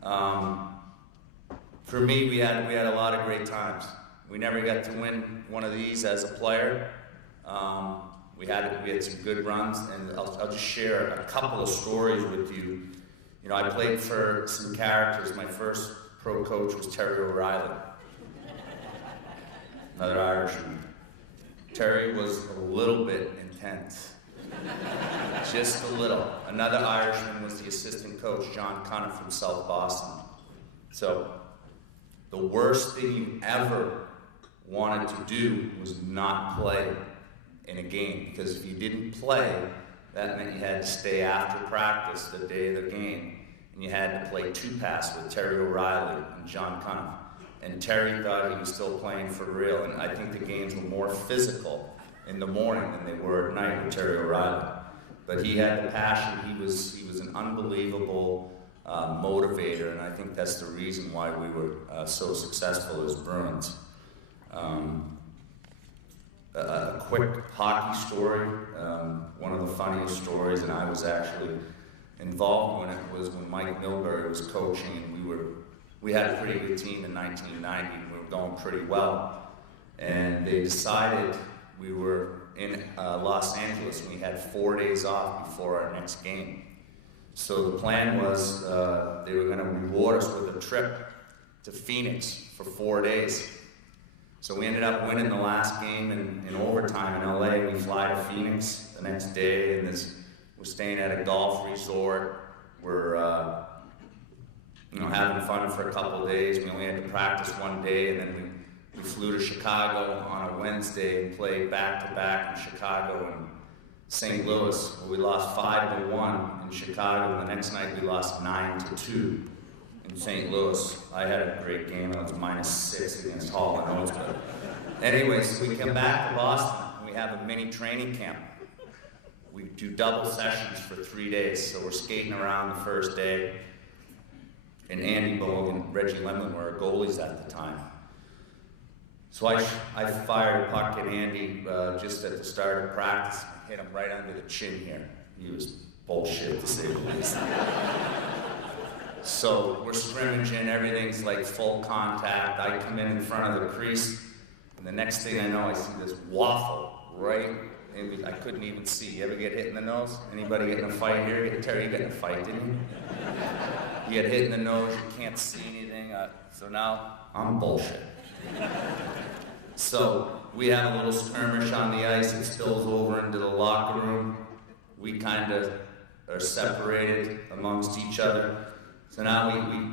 For me, we had a lot of great times. We never got to win one of these as a player. We had some good runs, and I'll just share a couple of stories with you. I played for some characters. My first pro coach was Terry O'Reilly, another Irishman. Terry was a little bit intense, just a little. Another Irishman was the assistant coach, John Cunningham from South Boston. So the worst thing you ever wanted to do was not play in a game, because if you didn't play, that meant you had to stay after practice the day of the game, and you had to play two-pass with Terry O'Reilly and John Cunningham. And Terry thought he was still playing for real, and I think the games were more physical in the morning than they were at night with Terry O'Reilly. But he had the passion. He was an unbelievable motivator, and I think that's the reason why we were so successful as Bruins. A quick hockey story, one of the funniest stories, and I was actually involved when Mike Milbury was coaching, and we had a pretty good team in 1990, and we were going pretty well. And they decided, we were in Los Angeles, and we had 4 days off before our next game. So the plan was they were going to reward us with a trip to Phoenix for 4 days. So we ended up winning the last game in overtime in LA. We fly to Phoenix the next day, and we're staying at a golf resort. We're having fun for a couple of days. We only had to practice 1 day, and then we flew to Chicago on a Wednesday and played back-to-back in Chicago and St. Louis. We lost 5-1 in Chicago, and the next night we lost 9-2 in St. Louis. I had a great game. I was -6 against Hall and Oates. But anyways, we come back to Boston, and we have a mini training camp. We do double sessions for 3 days, so we're skating around the first day, and Andy Bogue and Reggie Lemlin were our goalies at the time. So I fired a puck at Andy just at the start of practice, hit him right under the chin here. He was bullshit, to say the least. So we're scrimmaging, everything's like full contact. I come in front of the crease, and the next thing I know, I see this waffle right. I couldn't even see. You ever get hit in the nose? Anybody get in a fight here? Terry, you got in a fight, didn't you? You get hit in the nose, you can't see anything. So now I'm bullshit. So we have a little skirmish on the ice. It spills over into the locker room. We kind of are separated amongst each other. So now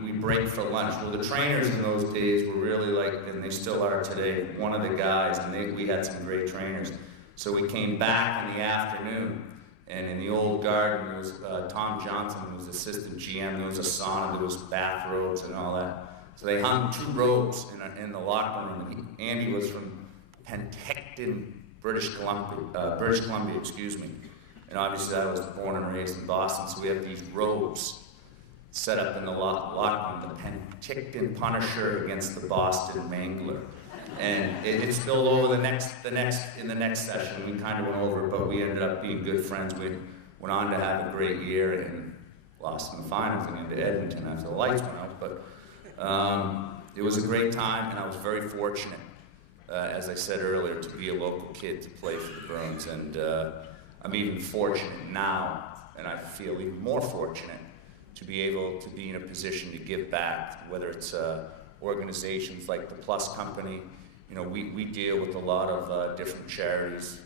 we break for lunch. Well, the trainers in those days were really like, and they still are today, one of the guys, and we had some great trainers. So we came back in the afternoon, and in the old garden, there was Tom Johnson, who was assistant GM. There was a sauna, there was bathrobes and all that. So they hung 2 robes in the locker room. And Andy was from Penticton, British Columbia, excuse me. And obviously I was born and raised in Boston, so we have these robes set up in the locker room, the Penticton Punisher against the Boston Mangler. And it spilled over in the next session. We kind of went over it, but we ended up being good friends. We went on to have a great year and lost in the finals and into Edmonton after the lights went out. But it was a great time, and I was very fortunate, as I said earlier, to be a local kid to play for the Bruins. And I'm even fortunate now, and I feel even more fortunate to be able to be in a position to give back, whether it's organizations like the Plus Company. We deal with a lot of different charities,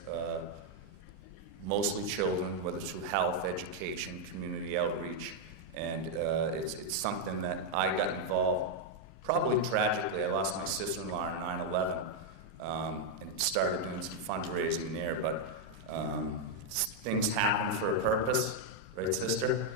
mostly children, whether it's through health, education, community outreach, and it's something that I got involved, probably tragically. I lost my sister-in-law in 9/11 and started doing some fundraising there, but things happen for a purpose, right, sister?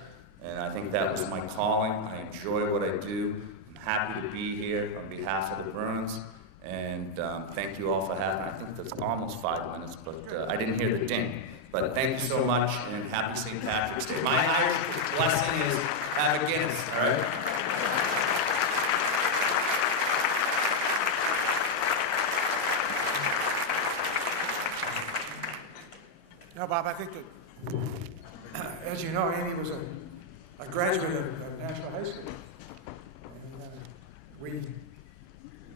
And I think that was my calling. I enjoy what I do. I'm happy to be here on behalf of the Bruins. And thank you all for having me. I think that's almost 5 minutes, but I didn't hear the ding. But thank you so much, and happy St. Patrick's Day. My Irish blessing is have a Guinness, all right? Bob, I think that, as you know, Amy was a graduate of Nashua High School. And we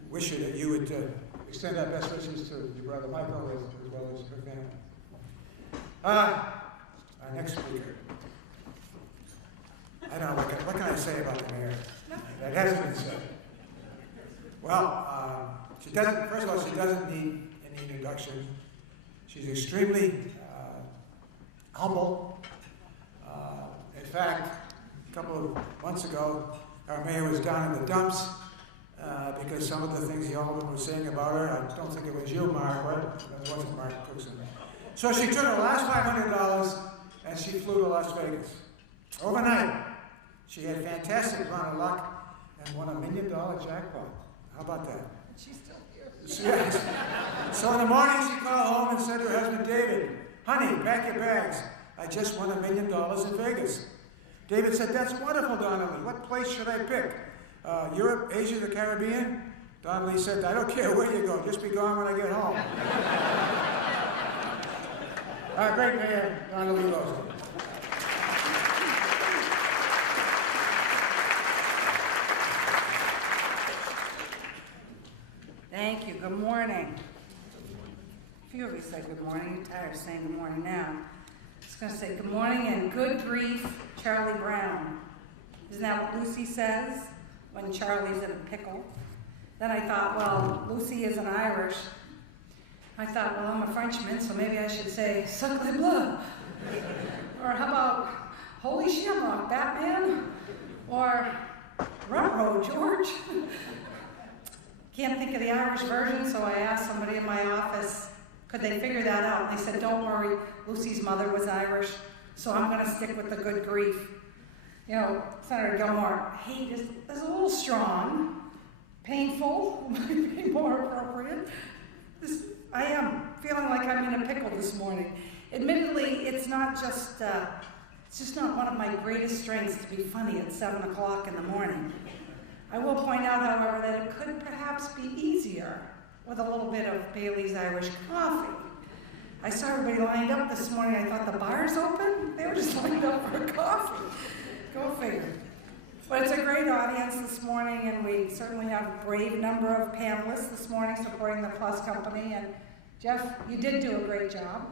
wish you that you would extend our best wishes to your brother Michael as well as her family. Our next speaker. I don't know, what can I say about the mayor? That hasn't been said. Well, first of all, she doesn't need any introduction. She's extremely humble. In fact, a couple of months ago, our mayor was down in the dumps because some of the things the alderman was saying about her, I don't think it was you, Mark, right? It wasn't Mark Cookson. So she took her last $500 and she flew to Las Vegas. Overnight, she had a fantastic run of luck and won $1 million jackpot. How about that? She's still here. Yes. So in the morning she called home and said to her husband, David, honey, pack your bags. I just won $1 million in Vegas. David said, that's wonderful, Donnelly. What place should I pick? Europe, Asia, the Caribbean? Donnelly said, I don't care where you go. Just be gone when I get home. Our great mayor, Donnelly Rosen. Thank you. Good morning. A few of you said good morning. You're tired of saying good morning now. I'm just going to say good morning and good grief, Charlie Brown. Isn't that what Lucy says when Charlie's in a pickle? Then I thought, well, Lucy isn't Irish. I thought, well, I'm a Frenchman, so maybe I should say Sacre Bleu. Or how about Holy Shamrock, Batman? Or Ruh-roh, George? Can't think of the Irish version, so I asked somebody in my office, could they figure that out? And they said, don't worry, Lucy's mother was Irish, so I'm going to stick with the good grief. You know, Senator Gilmore, hate is a little strong. Painful might be more appropriate. I am feeling like I'm in a pickle this morning. Admittedly, it's just not one of my greatest strengths to be funny at 7 o'clock in the morning. I will point out, however, that it could perhaps be easier with a little bit of Bailey's Irish coffee. I saw everybody lined up this morning. I thought the bar's open. They were just lined up for coffee. Go figure. But it's a great audience this morning, and we certainly have a brave number of panelists this morning supporting the Plus Company. And Jeff, you did do a great job.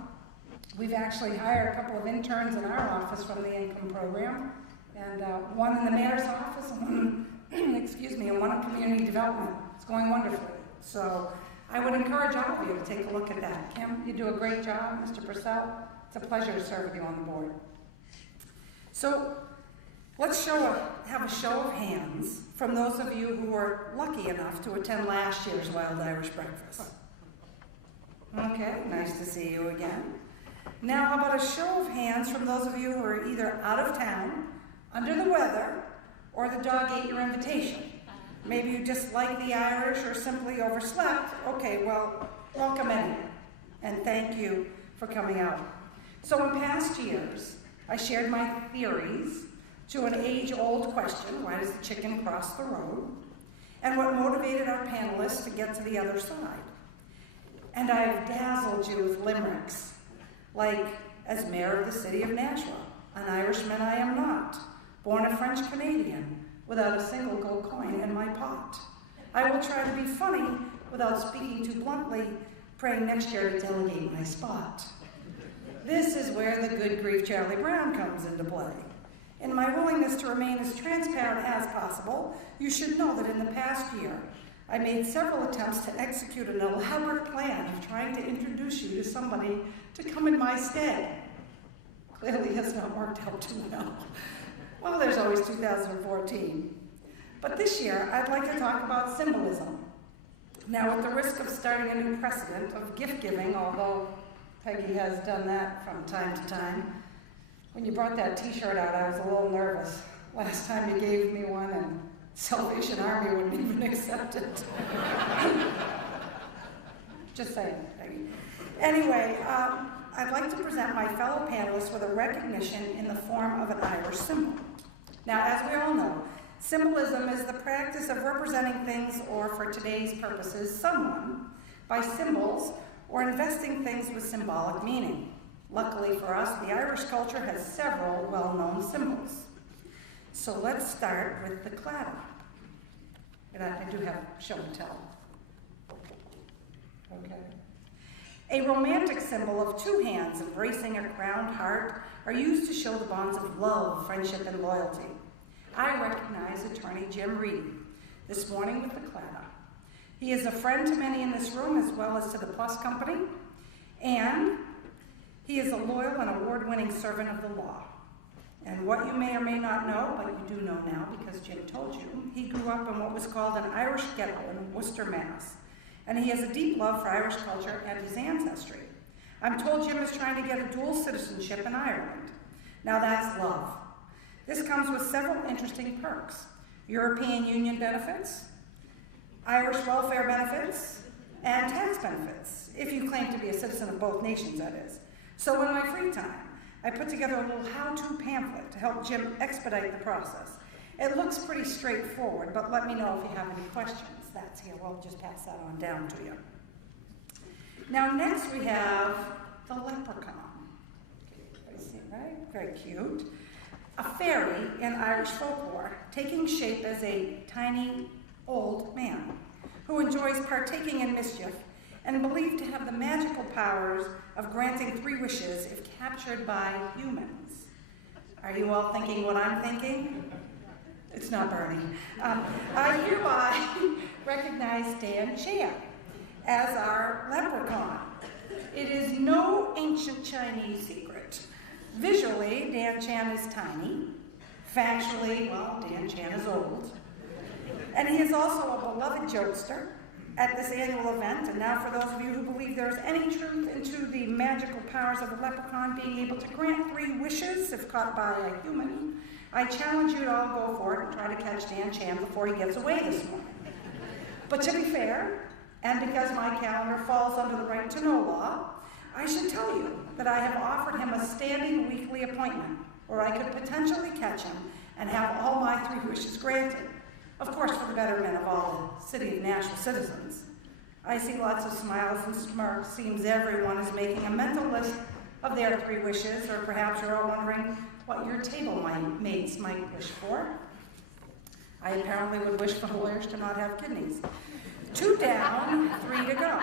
We've actually hired a couple of interns in our office from the income program, and one in the mayor's office and one and one in community development. It's going wonderfully. So I would encourage all of you to take a look at that. Kim, you do a great job. Mr. Purcell, it's a pleasure to serve with you on the board. So let's have a show of hands from those of you who were lucky enough to attend last year's Wild Irish Breakfast. Okay, nice to see you again. Now, how about a show of hands from those of you who are either out of town, under the weather, or the dog ate your invitation? Maybe you just like the Irish or simply overslept. Okay, well, welcome in, and thank you for coming out. So in past years, I shared my theories to an age-old question, why does the chicken cross the road? And what motivated our panelists to get to the other side. And I've dazzled you with limericks, like, as mayor of the city of Nashua, an Irishman I am not, born a French Canadian, without a single gold coin in my pot. I will try to be funny without speaking too bluntly, praying next year to delegate my spot. This is where the good grief Charlie Brown comes into play. In my willingness to remain as transparent as possible, you should know that in the past year, I made several attempts to execute an elaborate plan of trying to introduce you to somebody to come in my stead. Clearly has not worked out too well. Well, there's always 2014. But this year, I'd like to talk about symbolism. Now, at the risk of starting a new precedent of gift-giving, although Peggy has done that from time to time, when you brought that t-shirt out, I was a little nervous. Last time you gave me one, and Salvation Army wouldn't even accept it. Just saying, Peggy. Anyway, I'd like to present my fellow panelists with a recognition in the form of an Irish symbol. Now, as we all know, symbolism is the practice of representing things, or for today's purposes, someone, by symbols or investing things with symbolic meaning. Luckily for us, the Irish culture has several well-known symbols. So let's start with the claddagh. And I do have show and tell. Okay. A romantic symbol of two hands embracing a crowned heart are used to show the bonds of love, friendship, and loyalty. I recognize attorney Jim Reedy this morning with the claddagh. He is a friend to many in this room as well as to the Plus Company, and he is a loyal and award-winning servant of the law. And what you may or may not know, but you do know now because Jim told you, he grew up in what was called an Irish ghetto in Worcester, Mass. And he has a deep love for Irish culture and his ancestry. I'm told Jim is trying to get a dual citizenship in Ireland. Now that's love. This comes with several interesting perks. European Union benefits, Irish welfare benefits, and tax benefits, if you claim to be a citizen of both nations, that is. So in my free time, I put together a little how-to pamphlet to help Jim expedite the process. It looks pretty straightforward, but let me know if you have any questions. That's here, we'll just pass that on down to you. Now next we have the leprechaun. Okay, see, right? Very cute. A fairy in Irish folklore, taking shape as a tiny old man who enjoys partaking in mischief and believed to have the magical powers of granting 3 wishes if captured by humans. Are you all thinking what I'm thinking? It's not Bernie. I hereby recognize Dan Chan as our leprechaun. It is no ancient Chinese secret. Visually, Dan Chan is tiny. Factually, well, Dan Chan is old. And he is also a beloved jokester at this annual event. And now for those of you who believe there's any truth into the magical powers of the leprechaun being able to grant 3 wishes if caught by a human, I challenge you to all go for it and try to catch Dan Chan before he gets away this morning. But to be fair, and because my calendar falls under the right to know law, I should tell you that I have offered him a standing weekly appointment where I could potentially catch him and have all my 3 wishes granted. Of course, for the betterment of all the city of Nashua citizens. I see lots of smiles and smirks. Seems everyone is making a mental list of their 3 wishes, or perhaps you're all wondering what your table mates might wish for. I apparently would wish for lawyers to not have kidneys. 2 down, 3 to go.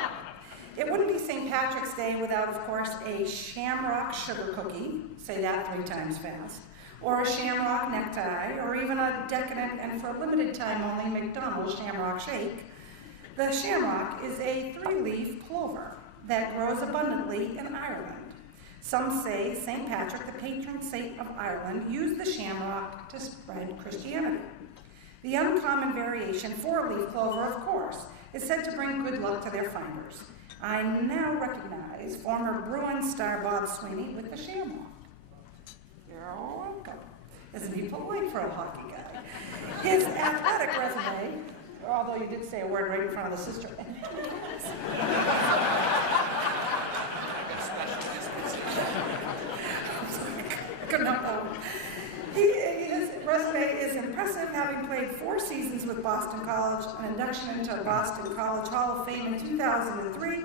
It wouldn't be St. Patrick's Day without, of course, a shamrock sugar cookie, say that 3 times fast, or a shamrock necktie, or even a decadent and for a limited time only McDonald's shamrock shake. The shamrock is a 3-leaf clover that grows abundantly in Ireland. Some say St. Patrick, the patron saint of Ireland, used the shamrock to spread Christianity. The uncommon variation, 4-leaf clover, of course, is said to bring good luck to their finders. I now recognize former Bruin star Bob Sweeney with the shamrock. You're all welcome. Isn't he polite for a hockey guy? His athletic resume, although you did say a word right in front of the sister. Good enough, though. His resume is impressive, having played 4 seasons with Boston College, an induction into Boston College Hall of Fame in 2003.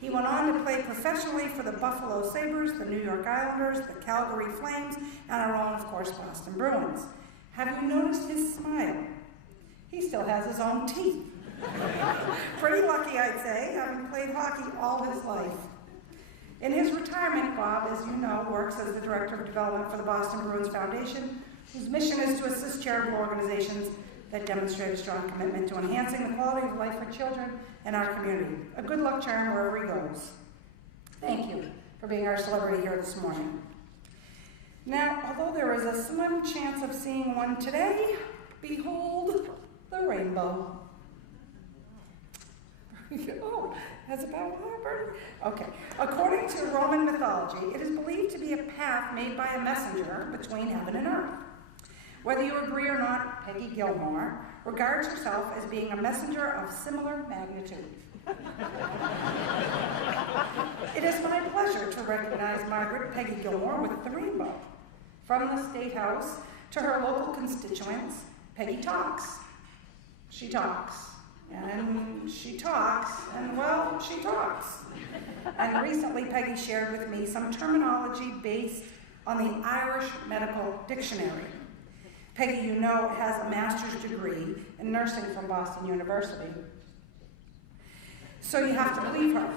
He went on to play professionally for the Buffalo Sabres, the New York Islanders, the Calgary Flames, and our own, of course, Boston Bruins. Have you noticed his smile? He still has his own teeth. Pretty lucky, I'd say, having played hockey all his life. In his retirement, Bob, as you know, works as the Director of Development for the Boston Bruins Foundation, whose mission is to assist charitable organizations that demonstrate a strong commitment to enhancing the quality of life for children in our community. A good luck charm wherever he goes. Thank you for being our celebrity here this morning. Now, although there is a slim chance of seeing one today, behold the rainbow. Oh, that's about Harvard. Okay. According to Roman mythology, it is believed to be a path made by a messenger between heaven and earth. Whether you agree or not, Peggy Gilmore regards herself as being a messenger of similar magnitude. It is my pleasure to recognize Margaret Peggy Gilmore with the rainbow. From the State House to her local constituents, Peggy talks. She talks. And she talks, and well, she talks. And recently Peggy shared with me some terminology based on the Irish Medical Dictionary. Peggy, you know, has a master's degree in nursing from Boston University. So you have to believe her.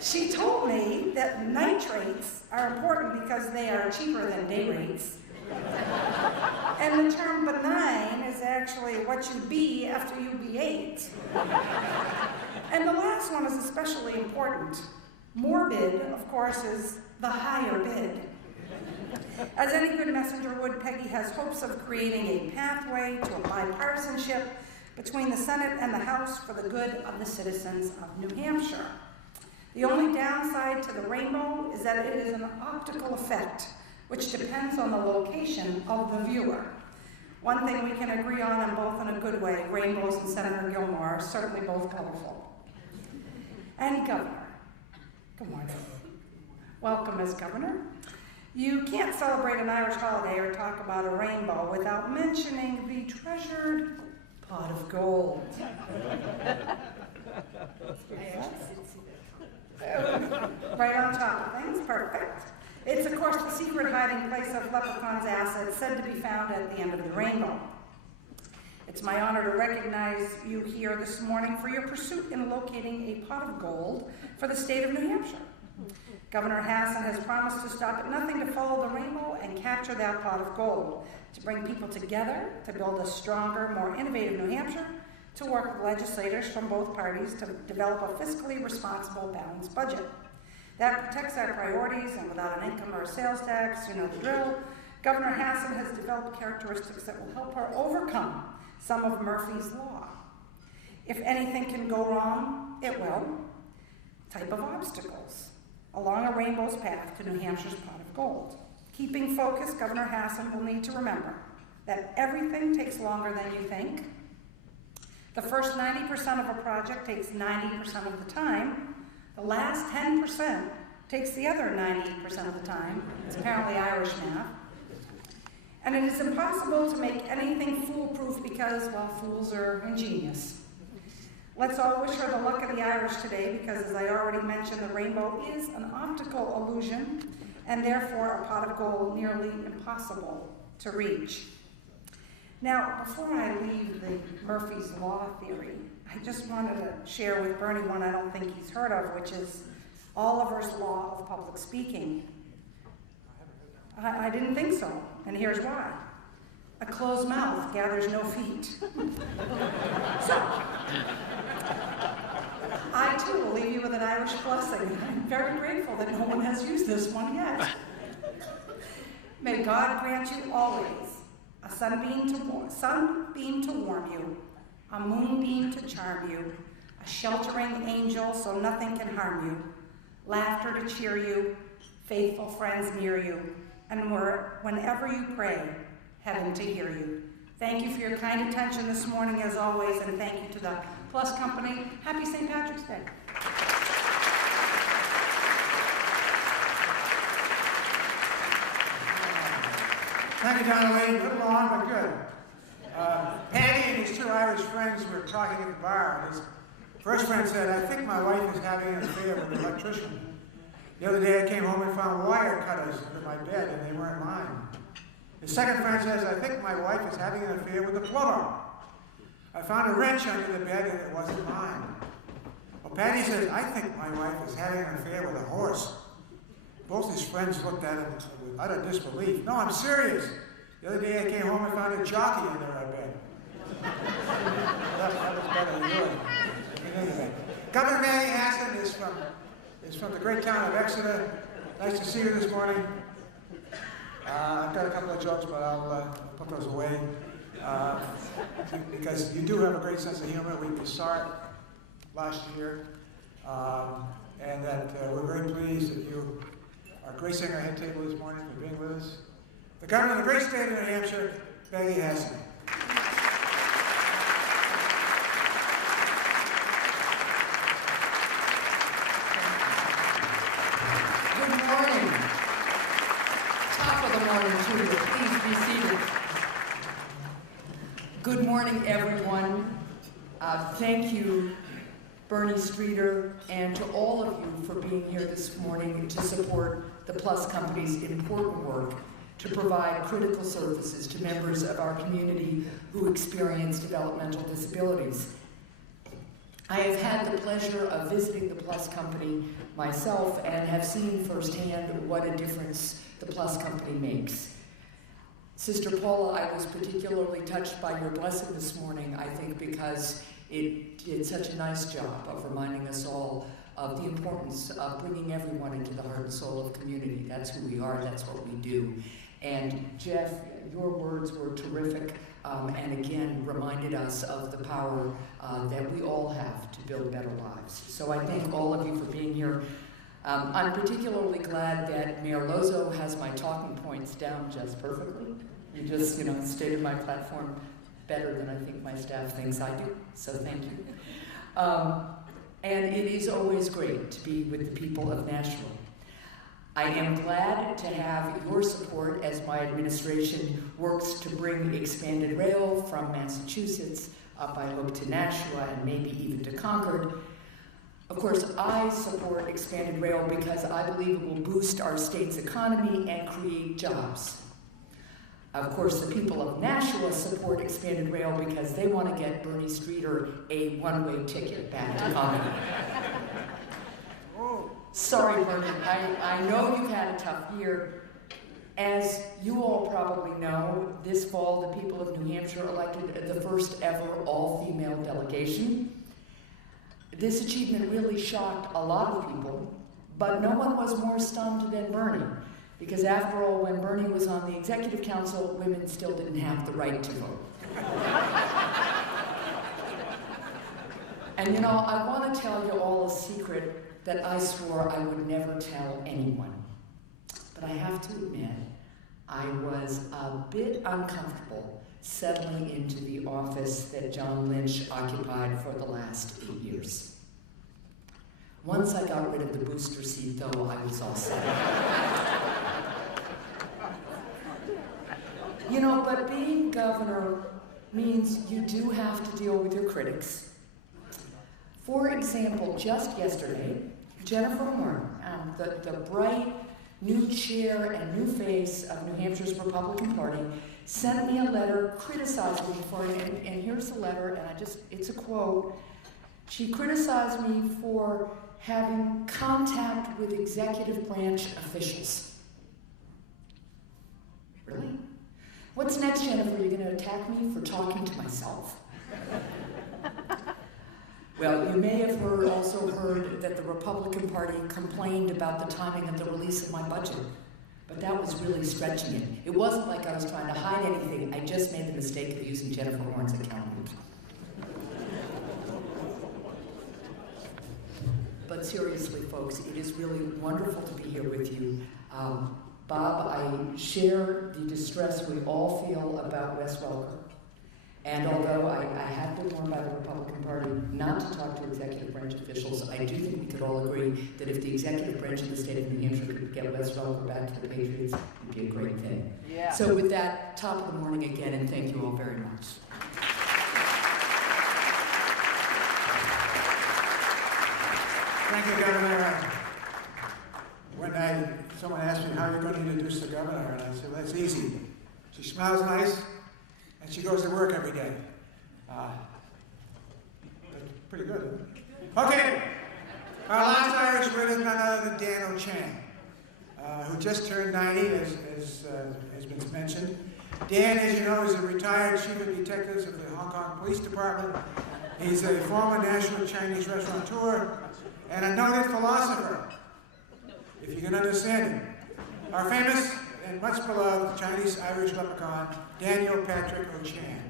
She told me that nitrates are important because they are cheaper than day rates. And the term benign is actually what you be after you be ate. And the last one is especially important. Morbid, of course, is the higher bid. As any good messenger would, Peggy has hopes of creating a pathway to a bipartisanship between the Senate and the House for the good of the citizens of New Hampshire. The only downside to the rainbow is that it is an optical effect, which depends on the location of the viewer. One thing we can agree on, and both in a good way, rainbows and Senator Gilmore are certainly both colorful. And Governor, good morning. Welcome as Governor. You can't celebrate an Irish holiday or talk about a rainbow without mentioning the treasured pot of gold. Right on top of things, perfect. It's, of course, the secret hiding place of Leprechaun's assets, said to be found at the end of the rainbow. It's my honor to recognize you here this morning for your pursuit in locating a pot of gold for the state of New Hampshire. Governor Hassan has promised to stop at nothing to follow the rainbow and capture that pot of gold, to bring people together, to build a stronger, more innovative New Hampshire, to work with legislators from both parties to develop a fiscally responsible, balanced budget. That protects our priorities, and without an income or a sales tax, you know the drill. Governor Hassan has developed characteristics that will help her overcome some of Murphy's Law. If anything can go wrong, it will. Type of obstacles along a rainbow's path to New Hampshire's pot of gold. Keeping focus, Governor Hassan will need to remember that everything takes longer than you think. The first 90% of a project takes 90% of the time. The last 10% takes the other 90% of the time. It's apparently Irish math. And it is impossible to make anything foolproof because, well, fools are ingenious. Let's all wish her the luck of the Irish today because, as I already mentioned, the rainbow is an optical illusion and therefore a pot of gold nearly impossible to reach. Now, before I leave the Murphy's Law theory, I just wanted to share with Bernie one I don't think he's heard of, which is Oliver's Law of Public Speaking. I didn't think so, and here's why. A closed mouth gathers no feet. So, I too will leave you with an Irish blessing. I'm very grateful that no one has used this one yet. May God grant you always a sunbeam to warm you, a moonbeam to charm you, a sheltering angel so nothing can harm you, laughter to cheer you, faithful friends near you, and whenever you pray, heaven to hear you. Thank you for your kind attention this morning, as always, and thank you to the Plus Company. Happy St. Patrick's Day. Thank you, Donnelly. A little long, but good. Patty and his two Irish friends were talking at the bar. His first friend said, I think my wife is having an affair with an electrician. The other day I came home and found wire cutters under my bed, and they weren't mine. His second friend says, I think my wife is having an affair with a plumber. I found a wrench under the bed, and it wasn't mine. Well, Patty says, I think my wife is having an affair with a horse. Both his friends looked at him with utter disbelief. No, I'm serious. The other day I came home and found a jockey under our bed. that was better than yours. Anyway, Governor Manny Hassan is from the great town of Exeter. Nice to see you this morning. I've got a couple of jokes, but I'll put those away because you do have a great sense of humor. We saw it last year, and that we're very pleased that you are gracing our head table this morning for being with us. The Governor of the great state of New Hampshire, Peggy Hassan. Good morning. Top of the morning to you. Please be seated. Good morning, everyone. Thank you, Bernie Streeter, and to all of you for being here this morning to support the Plus Company's important work to provide critical services to members of our community who experience developmental disabilities. I have had the pleasure of visiting the Plus Company myself and have seen firsthand what a difference the Plus Company makes. Sister Paula, I was particularly touched by your blessing this morning, I think, because it did such a nice job of reminding us all of the importance of bringing everyone into the heart and soul of community. That's who we are, that's what we do. And Jeff, your words were terrific, and again reminded us of the power that we all have to build better lives. So I thank all of you for being here. I'm particularly glad that Mayor Lozo has my talking points down just perfectly. You just, stated my platform better than I think my staff thinks I do, so thank you. And it is always great to be with the people of Nashua. I am glad to have your support as my administration works to bring expanded rail from Massachusetts up, I hope, to Nashua and maybe even to Concord. Of course, I support expanded rail because I believe it will boost our state's economy and create jobs. Of course, the people of Nashua support expanded rail because they want to get Bernie Streeter a one-way ticket back to Concord. Sorry, Bernie, I know you've had a tough year. As you all probably know, this fall the people of New Hampshire elected the first ever all-female delegation. This achievement really shocked a lot of people, but no one was more stunned than Bernie, because after all, when Bernie was on the executive council, women still didn't have the right to vote. And I want to tell you all a secret that I swore I would never tell anyone. But I have to admit, I was a bit uncomfortable settling into the office that John Lynch occupied for the last 8 years. Once I got rid of the booster seat, though, I was all set. But being governor means you do have to deal with your critics. For example, just yesterday, Jennifer Horn, the bright new chair and new face of New Hampshire's Republican Party, sent me a letter criticizing me for it, and here's the letter, and it's a quote. She criticized me for having contact with executive branch officials. Really? What's next, Jennifer? You're going to attack me for talking to myself? Well, you may have also heard that the Republican Party complained about the timing of the release of my budget, but that was really stretching it. It wasn't like I was trying to hide anything. I just made the mistake of using Jennifer Horn's accountant. But seriously, folks, it is really wonderful to be here with you. Bob, I share the distress we all feel about Wes Welker. And although I have been warned by the Republican Party not to talk to executive branch officials, I do think we could all agree that if the executive branch of the state of New Hampshire could get Wes Welker back to the Patriots, it would be a great thing. Yeah. So with that, top of the morning again, and thank you all very much. Thank you, Governor. When someone asked me how you're going to introduce the governor, and I said, well, that's easy. She smiles nice, and she goes to work every day. That's pretty good, isn't it? Okay. Our last Irish wit is none other than Dan O'Chang, who just turned 90, as has been mentioned. Dan, as you know, is a retired chief of detectives of the Hong Kong Police Department. He's a former national Chinese restaurateur and a noted philosopher, if you can understand him. Our famous and much beloved Chinese-Irish leprechaun, Daniel Patrick O'Chan.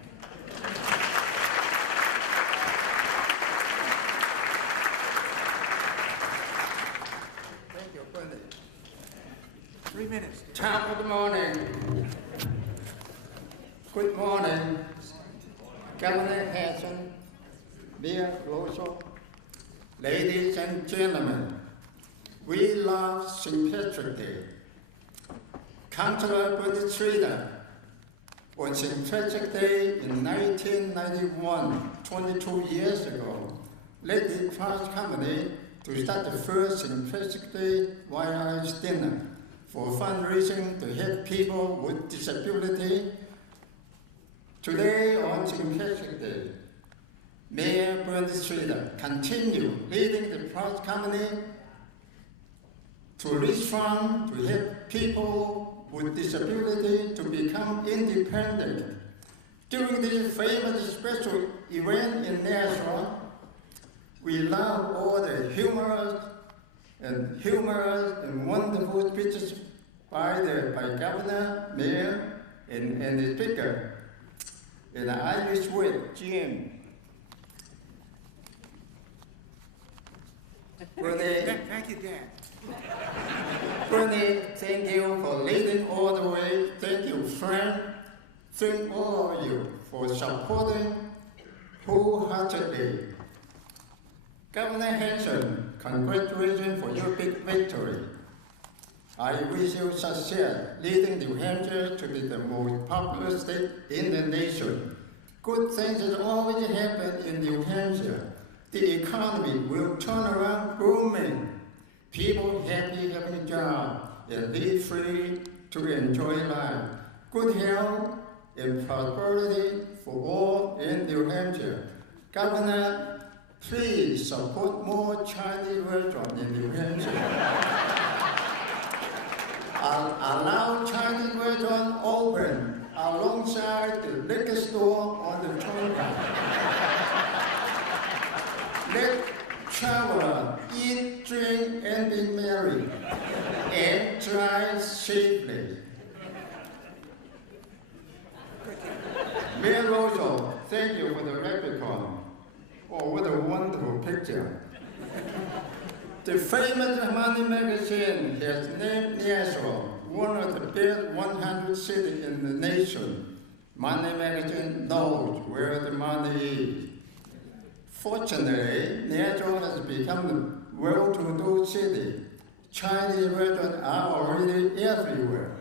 Thank you, Brenda. 3 minutes. Top of the morning. Good morning, Governor Hanson, Mayor Lozo, ladies and gentlemen. We love St. Patrick's Day. Councilor Bernie Streeter, On St. Patrick's Day in 1991, 22 years ago, led the Price Company to start the first St. Patrick's Day White Ice Dinner for fundraising to help people with disability. Today, on St. Patrick's Day, Mayor Bernie Streeter continue leading the Price Company to raise funds to help people with disability to become independent. During this famous special event in Nashua, we love all the humorous and wonderful speeches by Governor, Mayor, and the Speaker. In the Irish word, Jim. Thank you, Dan. Bernie, thank you for leading all the way. Thank you, friend. Thank all of you for supporting wholeheartedly. Governor Hanson, congratulations for your big victory. I wish you success leading New Hampshire to be the most popular state in the nation. Good things that always happen in New Hampshire. The economy will turn around booming. People happy having a job and be free to enjoy life. Good health and prosperity for all in New Hampshire. Governor, please support more Chinese restaurants in New Hampshire. Allow Chinese restaurants open alongside the liquor store on the turnpike. Let travelers eat, drink, and be merry, and drive safely. Mayor Rosso, thank you for the leprechaun. Oh, what a wonderful picture. The famous Money magazine has named Nashua one of the best 100 cities in the nation. Money magazine knows where the money is. Fortunately, Nashua has become a well-to-do city. Chinese restaurants are already everywhere.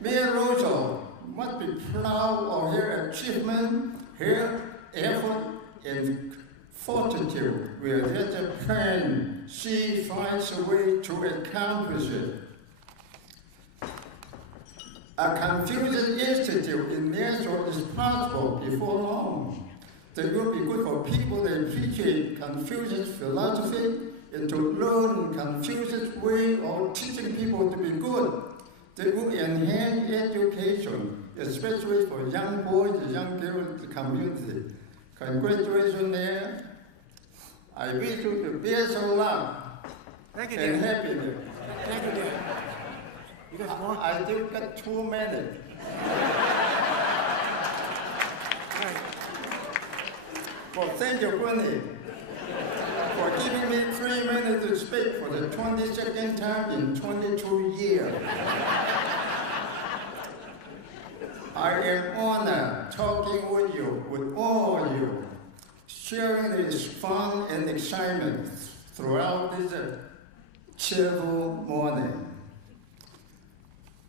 Mayor Rosso must be proud of her achievement, her effort, and fortitude. With such a plan, she finds a way to accomplish it. A Confucius Institute in Nashua is possible before long. That will be good for people that appreciate Confucius philosophy and to learn Confucius' way of teaching people to be good. That will enhance education, especially for young boys and young girls in the community. Congratulations there. I wish you the best of luck Thank you, and Dan. happiness. Thank you, Dan. You got more? I still got 2 minutes. All right. Well, thank you, Bernie, for giving me 3 minutes to speak for the 22nd time in 22 years. I am honored talking with you, with all of you, sharing this fun and excitement throughout this cheerful morning.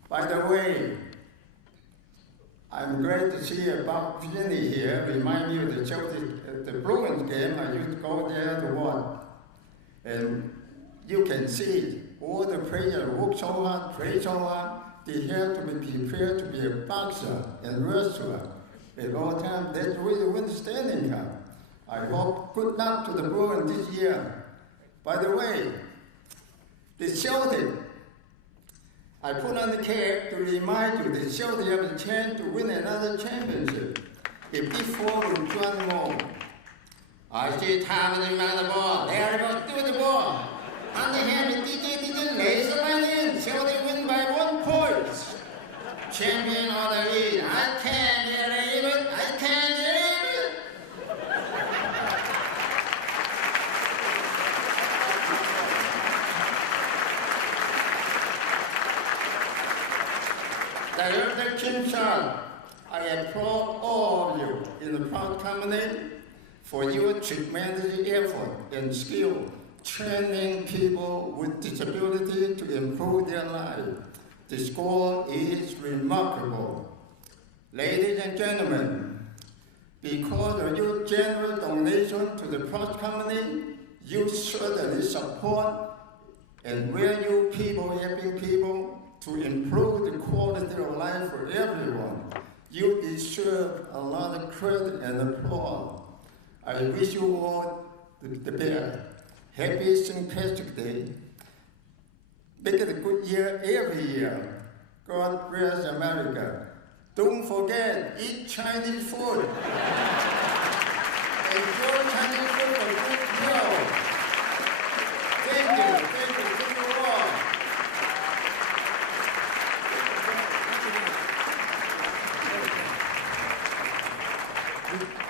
By the way, I'm glad to see Bob Finney here. Remind me of the Bruins game. I used to go there to watch. And you can see all the players work so hard, play so hard. They have to be prepared to be a boxer and wrestler at all times. That's really win the Stanley Cup. I hope good luck to the Bruins this year. By the way, the Celtics, I put on the cap to remind you that Celtics have a chance to win another championship if this fall will run more. I see Tom in the ball. There goes to the ball. On the hand, DJ lays the line in. Celtics win by 1 point. Champion of the league. I can't believe it. I can't believe it. Director Kim Chan, I applaud all of you in the Proud Company for your tremendous effort and skill training people with disability to improve their lives. The score is remarkable. Ladies and gentlemen, because of your generous donation to the Plus Company, you certainly support and value people helping people to improve the quality of life for everyone. You deserve a lot of credit and applause. I wish you all the best. Happy St. Patrick's Day. Make it a good year every year. God bless America. Don't forget, eat Chinese food. Enjoy Chinese food for good health. Thank you all.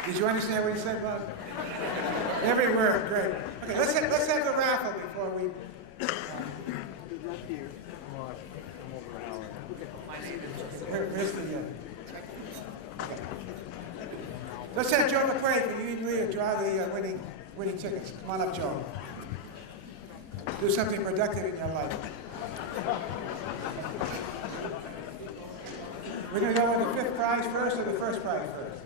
Did you understand what he said, Bob? Every word, great. Okay, let's have the raffle before we. Here's the. Let's have Joe McQuaid from Union Leader draw the winning tickets. Come on up, Joe. Do something productive in your life. We're going to go with the fifth prize first or the first prize first?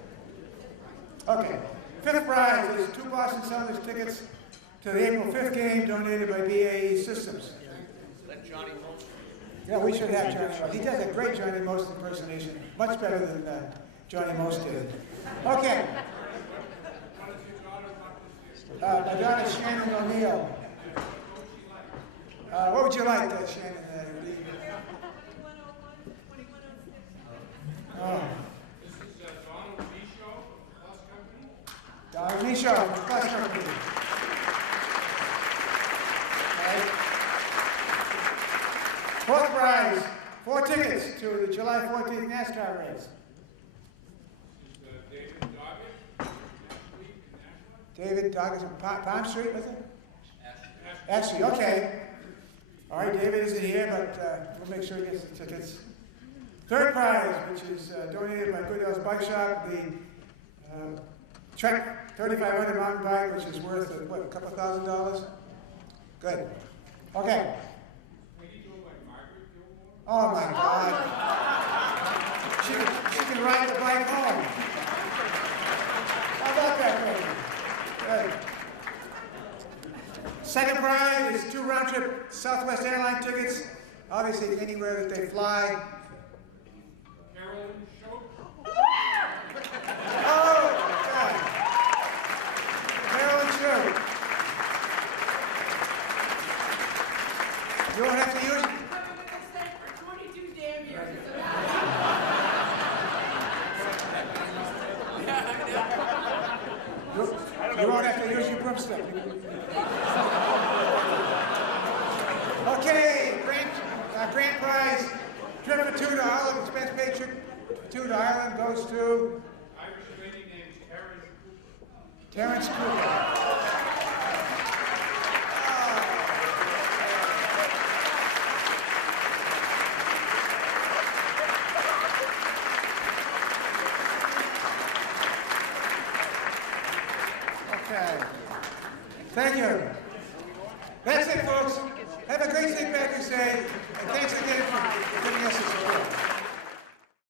Okay. Fifth prize is 2 Boston Celtics tickets to the April 5th game donated by BAE Systems. Let Johnny Most. Yeah, we should have Johnny Most. He does a great Johnny Most impersonation, much better than Johnny Most did. Okay. My daughter Shannon O'Neill. What would you like, Shannon? Oh. This is Donald Michaud, Plus Company. Donald Michaud, Plus Company. Right. Fourth prize, 4 tickets to the July 14th NASCAR race. This is David Doggett, Nashua. David Doggett from Palm Street, was it? Ashley, okay. All right, David isn't here, but we'll make sure he gets the tickets. Third prize, which is donated by Good Hills Bike Shop, the Trek 3500 mountain bike, which is worth, what, a couple $1,000? Good. Okay. Oh my God. She can ride the bike home. How about that, baby? Good. Second prize is 2 round-trip Southwest airline tickets, obviously anywhere that they fly. Oh, God. Carolyn Show. You won't have to use it. You won't have to use your broomstick. Okay, grand prize, trip for 2 to Ireland, expense paid trip 2 to Ireland goes to Irish lady named Terrence Cooper. Okay. Thank you. That's it, folks. Have a great St. Patrick's Day, and thanks again.